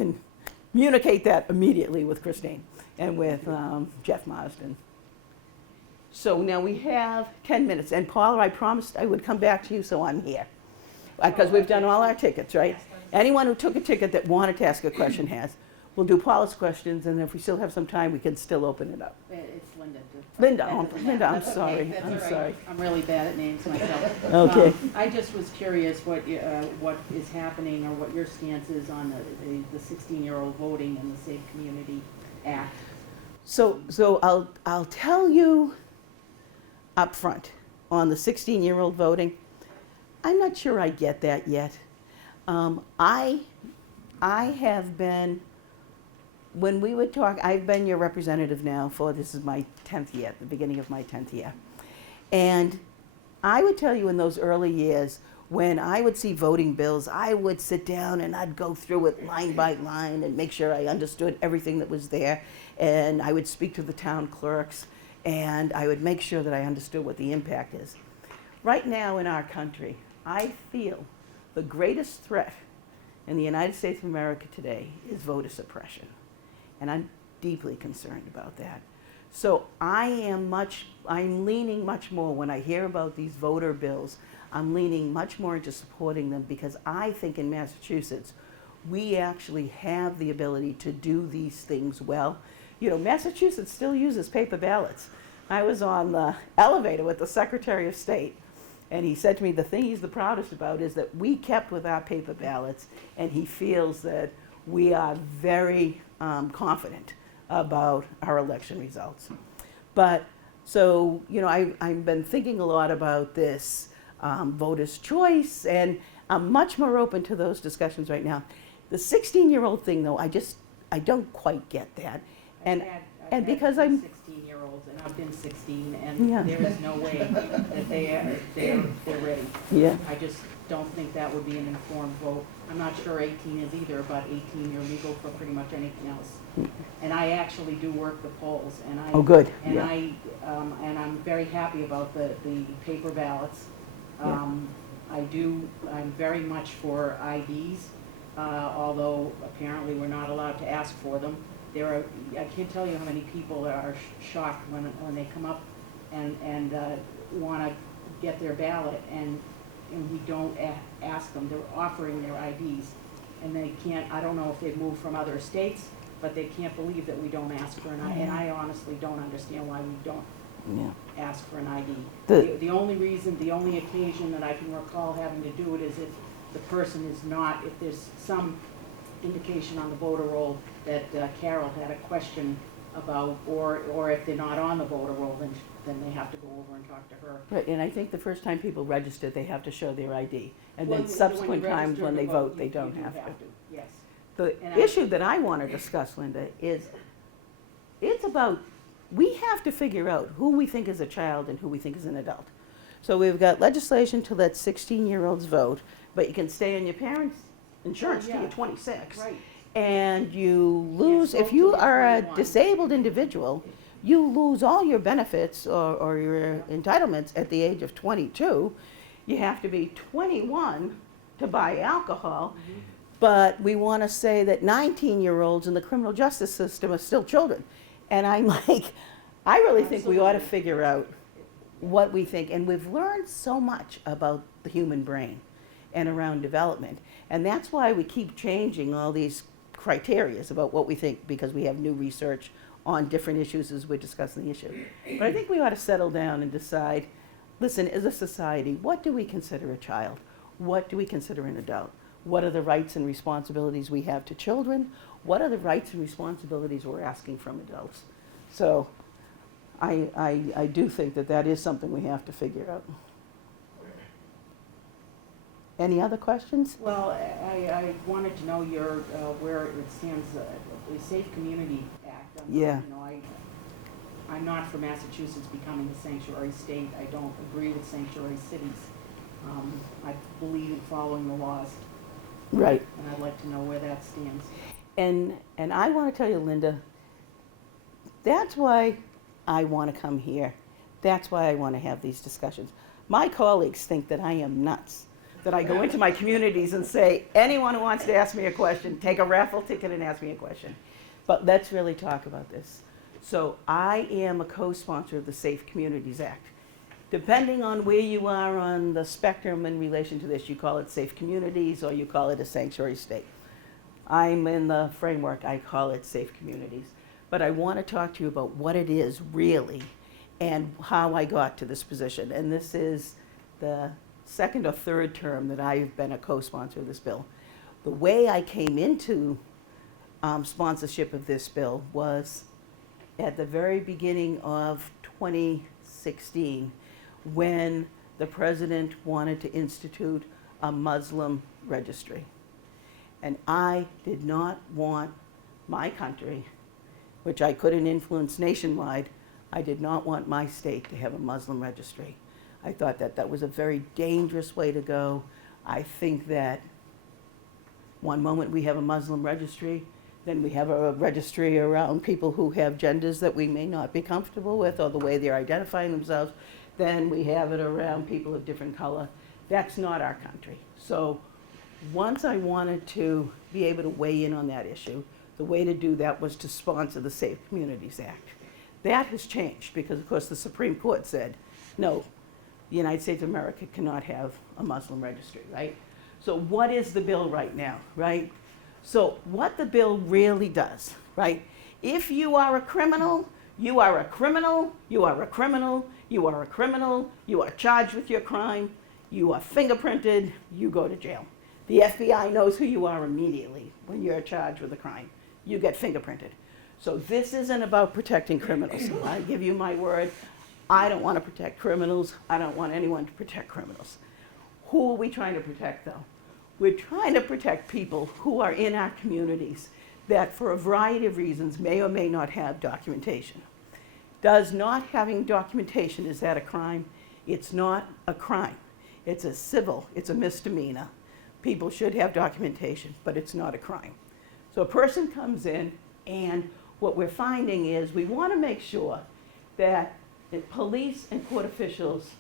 communicate that immediately with Christine and with Jeff Marsden. So now we have 10 minutes, and Paula, I promised I would come back to you, so I'm here. Because we've done all our tickets, right? Anyone who took a ticket that wanted to ask a question has. We'll do Paula's questions, and if we still have some time, we can still open it up. It's Linda. Linda, That doesn't Linda, matter. I'm That's okay. sorry, That's I'm all right. sorry. I'm really bad at names myself. Okay. I just was curious what is happening or what your stance is on the 16-year-old voting in the Safe Community Act. So I'll tell you up front on the 16-year-old voting. I'm not sure I get that yet. I have been, when we would talk, I've been your representative now for, this is my 10th year, the beginning of my 10th year. And I would tell you in those early years, when I would see voting bills, I would sit down and I'd go through it line by line and make sure I understood everything that was there. And I would speak to the town clerks and I would make sure that I understood what the impact is. Right now in our country, I feel the greatest threat in the United States of America today is voter suppression. And I'm deeply concerned about that. So I'm leaning much more, when I hear about these voter bills, I'm leaning much more into supporting them because I think in Massachusetts, we actually have the ability to do these things well. You know, Massachusetts still uses paper ballots. I was on the elevator with the Secretary of State, and he said to me the thing he's the proudest about is that we kept with our paper ballots, and he feels that we are very confident about our election results. But so, you know, I've been thinking a lot about this voters' choice, and I'm much more open to those discussions right now. The 16-year-old thing, though, I don't quite get that. And because I'm 16-year-olds, and I've been 16, and Yeah. there is no way that they're ready. Yeah. I just don't think that would be an informed vote. I'm not sure 18 is either, but 18 you're legal for pretty much anything else. And I actually do work the polls, and I Oh, good. and Yeah. I'm very happy about the paper ballots. I'm very much for IDs, although apparently we're not allowed to ask for them. I can't tell you how many people are shocked when they come up and want to get their ballot, and we don't ask them. They're offering their IDs, and they can't. I don't know if they've moved from other states, but they can't believe that we don't ask for an ID. And I honestly don't understand why we don't ask for an ID. The only reason, the only occasion that I can recall having to do it is if the person is not, if there's some indication on the voter roll that Carol had a question about, or if they're not on the voter roll, then they have to go over and talk to her. Right, and I think the first time people register, they have to show their ID. And then When subsequent you times register when to they vote, they you don't do have to. Yes. The And issue that I want to discuss, Linda, is it's about, we have to figure out who we think is a child and who we think is an adult. So we've got legislation to let 16-year-olds vote, but you can stay on your parents' insurance till yeah. you're 26. Right. And you lose, vote if till you you're are a 21. disabled individual, you lose all your benefits or your entitlements at the age of 22. You have to be 21 to buy alcohol. But we want to say that 19-year-olds in the criminal justice system are still children. And I'm like, I really think we ought to Absolutely. figure out what we think. And we've learned so much about the human brain and around development. And that's why we keep changing all these criteria about what we think, because we have new research on different issues as we're discussing the issue. But I think we ought to settle down and decide, listen, as a society, what do we consider a child? What do we consider an adult? What are the rights and responsibilities we have to children? What are the rights and responsibilities we're asking from adults? So I do think that that is something we have to figure out. Any other questions? Well, I wanted to know where it stands, the Safe Community Act. Yeah. I'm not for Massachusetts becoming a sanctuary state. I don't agree with sanctuary cities. I believe in following the laws, Right. and I'd like to know where that stands. And I want to tell you, Linda, that's why I want to come here. That's why I want to have these discussions. My colleagues think that I am nuts, that I go into my communities and say, anyone who wants to ask me a question, take a raffle ticket and ask me a question. But let's really talk about this. So I am a co-sponsor of the Safe Communities Act. Depending on where you are on the spectrum in relation to this, you call it safe communities or you call it a sanctuary state. I'm in the framework, I call it safe communities. But I want to talk to you about what it is really and how I got to this position. And this is the second or third term that I've been a co-sponsor of this bill. The way I came into sponsorship of this bill was at the very beginning of 2016 when the president wanted to institute a Muslim registry. And I did not want my country, which I couldn't influence nationwide, I did not want my state to have a Muslim registry. I thought that that was a very dangerous way to go. I think that one moment we have a Muslim registry, then we have a registry around people who have genders that we may not be comfortable with or the way they're identifying themselves. Then we have it around people of different color. That's not our country. So once I wanted to be able to weigh in on that issue, the way to do that was to sponsor the Safe Communities Act. That has changed because, of course, the Supreme Court said, no, the United States of America cannot have a Muslim registry, right? So what is the bill right now, right? So what the bill really does, right? If you are a criminal, you are a criminal, you are a criminal, you are a criminal, you are charged with your crime, you are fingerprinted, you go to jail. The FBI knows who you are immediately when you're charged with a crime. You get fingerprinted. So this isn't about protecting criminals. I give you my word. I don't want to protect criminals. I don't want anyone to protect criminals. Who are we trying to protect, though? We're trying to protect people who are in our communities that, for a variety of reasons, may or may not have documentation. Does not having documentation, is that a crime? It's not a crime. It's a civil, it's a misdemeanor. People should have documentation, but it's not a crime. So a person comes in, and what we're finding is we want to make sure that the police and court officials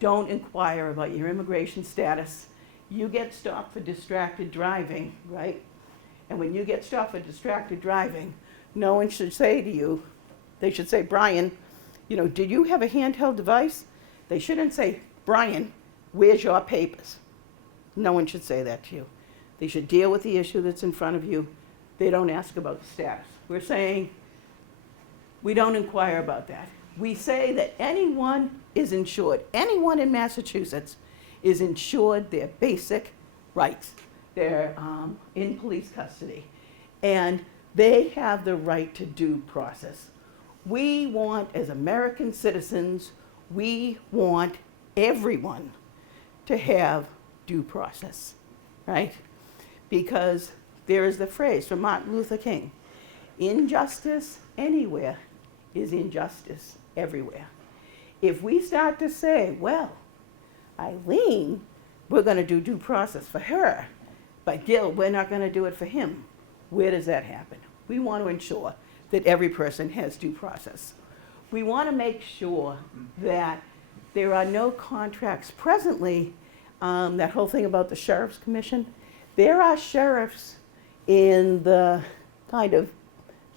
don't inquire about your immigration status. You get stopped for distracted driving, right? And when you get stopped for distracted driving, no one should say to you, they should say, Brian, did you have a handheld device? They shouldn't say, Brian, where's your papers? No one should say that to you. They should deal with the issue that's in front of you. They don't ask about the status. We're saying we don't inquire about that. We say that anyone is insured. Anyone in Massachusetts is insured their basic rights. They're in police custody. And they have the right to due process. We want, as American citizens, we want everyone to have due process, right? Because there is the phrase from Martin Luther King, injustice anywhere is injustice everywhere. If we start to say, well, Eileen, we're going to do due process for her, but Gil, we're not going to do it for him, where does that happen? We want to ensure that every person has due process. We want to make sure that there are no contracts. Presently, that whole thing about the Sheriff's Commission, there are sheriffs in the kind of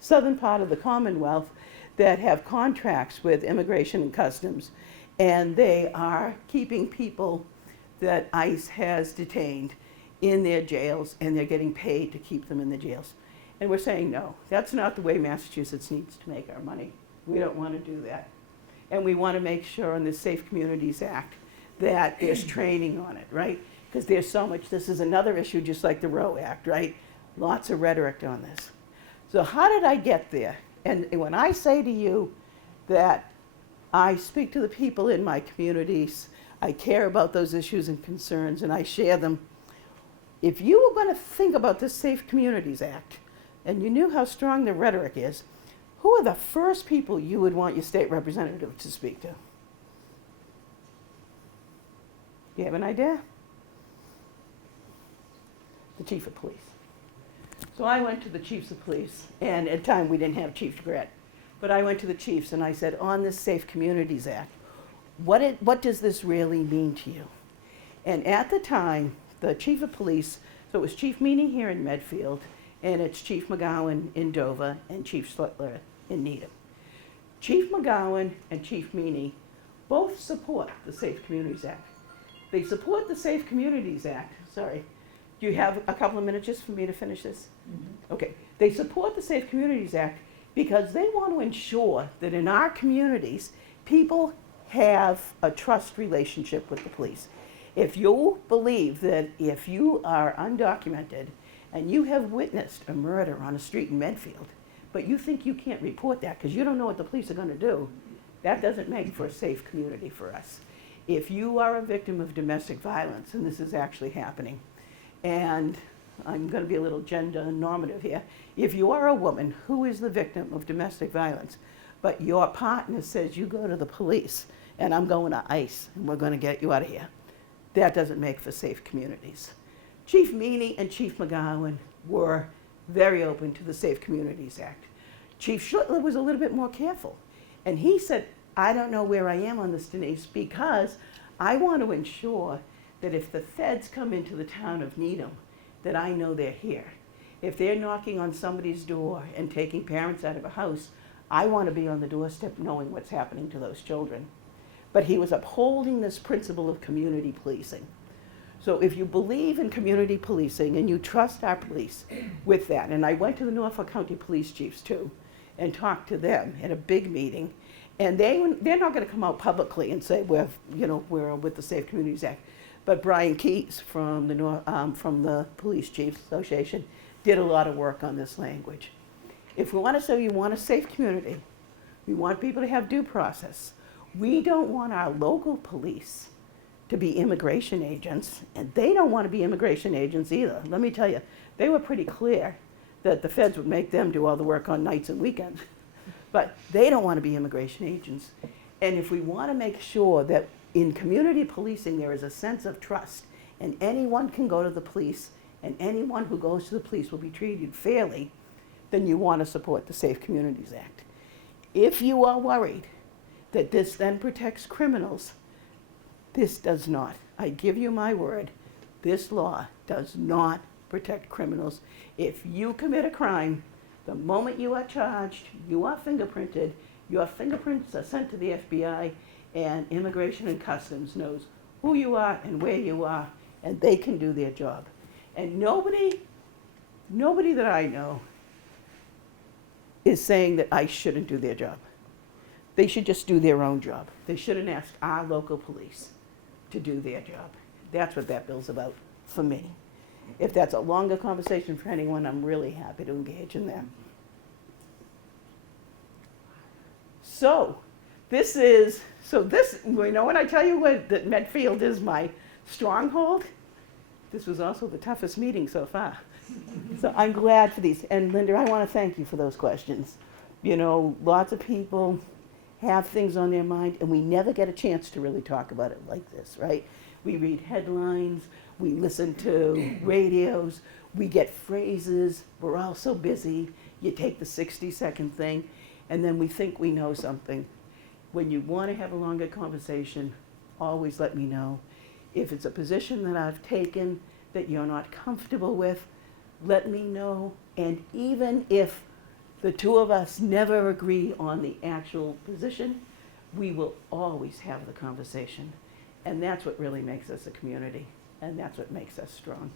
southern part of the Commonwealth that have contracts with Immigration and Customs, and they are keeping people that ICE has detained in their jails, and they're getting paid to keep them in the jails. And we're saying, no, that's not the way Massachusetts needs to make our money. We don't want to do that. And we want to make sure in the Safe Communities Act that there's training on it, right? Because there's so much, this is another issue just like the Roe Act, right? Lots of rhetoric on this. So how did I get there? And when I say to you that I speak to the people in my communities. I care about those issues and concerns, and I share them. If you were going to think about the Safe Communities Act, and you knew how strong the rhetoric is, who are the first people you would want your state representative to speak to? You have an idea? The chief of police. So I went to the chiefs of police, and at the time we didn't have Chief DeGratte, but I went to the chiefs and I said, on this Safe Communities Act, what does this really mean to you? And at the time, the chief of police, so it was Chief Meany here in Medfield, and it's Chief McGowan in Dover, and Chief Schlittler in Needham. Chief McGowan and Chief Meany both support the Safe Communities Act. They support the Safe Communities Act, sorry. Do you have a couple of minutes just for me to finish this? Mm-hmm. Okay. They support the Safe Communities Act because they want to ensure that in our communities, people have a trust relationship with the police. If you believe that if you are undocumented and you have witnessed a murder on a street in Medfield, but you think you can't report that because you don't know what the police are going to do, that doesn't make for a safe community for us. If you are a victim of domestic violence, and this is actually happening, and I'm going to be a little gender normative here, if you are a woman who is the victim of domestic violence, but your partner says you go to the police and I'm going to ICE and we're going to get you out of here, that doesn't make for safe communities. Chief Meany and Chief McGowan were very open to the Safe Communities Act. Chief Schlittler was a little bit more careful. And he said, I don't know where I am on this, Denise, because I want to ensure that if the feds come into the town of Needham, that I know they're here. If they're knocking on somebody's door and taking parents out of a house, I want to be on the doorstep knowing what's happening to those children. But he was upholding this principle of community policing. So if you believe in community policing and you trust our police with that, and I went to the Norfolk County Police Chiefs too and talked to them at a big meeting, and they're not going to come out publicly and say we're with the Safe Communities Act. But Brian Keyes from the Police Chiefs Association did a lot of work on this language. If we want to say we want a safe community, we want people to have due process. We don't want our local police to be immigration agents, and they don't want to be immigration agents either. Let me tell you, they were pretty clear that the feds would make them do all the work on nights and weekends. But they don't want to be immigration agents. And if we want to make sure that in community policing there is a sense of trust, and anyone can go to the police, and anyone who goes to the police will be treated fairly, then you want to support the Safe Communities Act. If you are worried that this then protects criminals, this does not. I give you my word, this law does not protect criminals. If you commit a crime, the moment you are charged, you are fingerprinted, your fingerprints are sent to the FBI, and Immigration and Customs knows who you are and where you are, and they can do their job. And nobody that I know is saying that ICE shouldn't do their job. They should just do their own job. They shouldn't ask our local police to do their job. That's what that bill's about for me. If that's a longer conversation for anyone, I'm really happy to engage in that. When I tell you that Medfield is my stronghold, this was also the toughest meeting so far. So I'm glad for these. And Linda, I want to thank you for those questions. You know, lots of people have things on their mind, and we never get a chance to really talk about it like this, right? We read headlines, we listen to radios, we get phrases, we're all so busy. You take the 60-second thing, and then we think we know something. When you want to have a longer conversation, always let me know. If it's a position that I've taken that you're not comfortable with, let me know. And even if the two of us never agree on the actual position, we will always have the conversation. And that's what really makes us a community, and that's what makes us strong.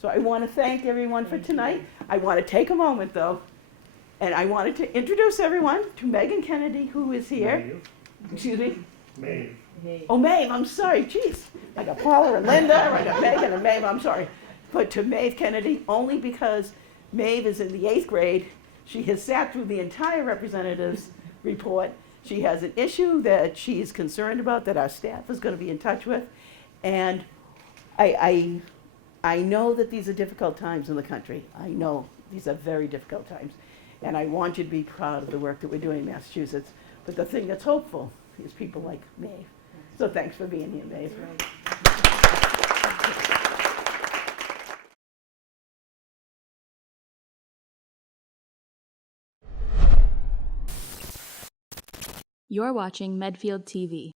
So I want to thank everyone for tonight. I want to take a moment, though, and I wanted to introduce everyone to Megan Kennedy, who is here. Maeve. Excuse me? Maeve. Oh, Maeve, I'm sorry, jeez. I got Paula and Linda, I got Megan and Maeve, I'm sorry. But to Maeve Kennedy, only because Maeve is in the 8th grade. She has sat through the entire representative's report. She has an issue that she is concerned about, that our staff is going to be in touch with. And I know that these are difficult times in the country. I know these are very difficult times. And I want you to be proud of the work that we're doing in Massachusetts. But the thing that's hopeful is people like Maeve. So thanks for being here, Maeve. You're watching Medfield TV.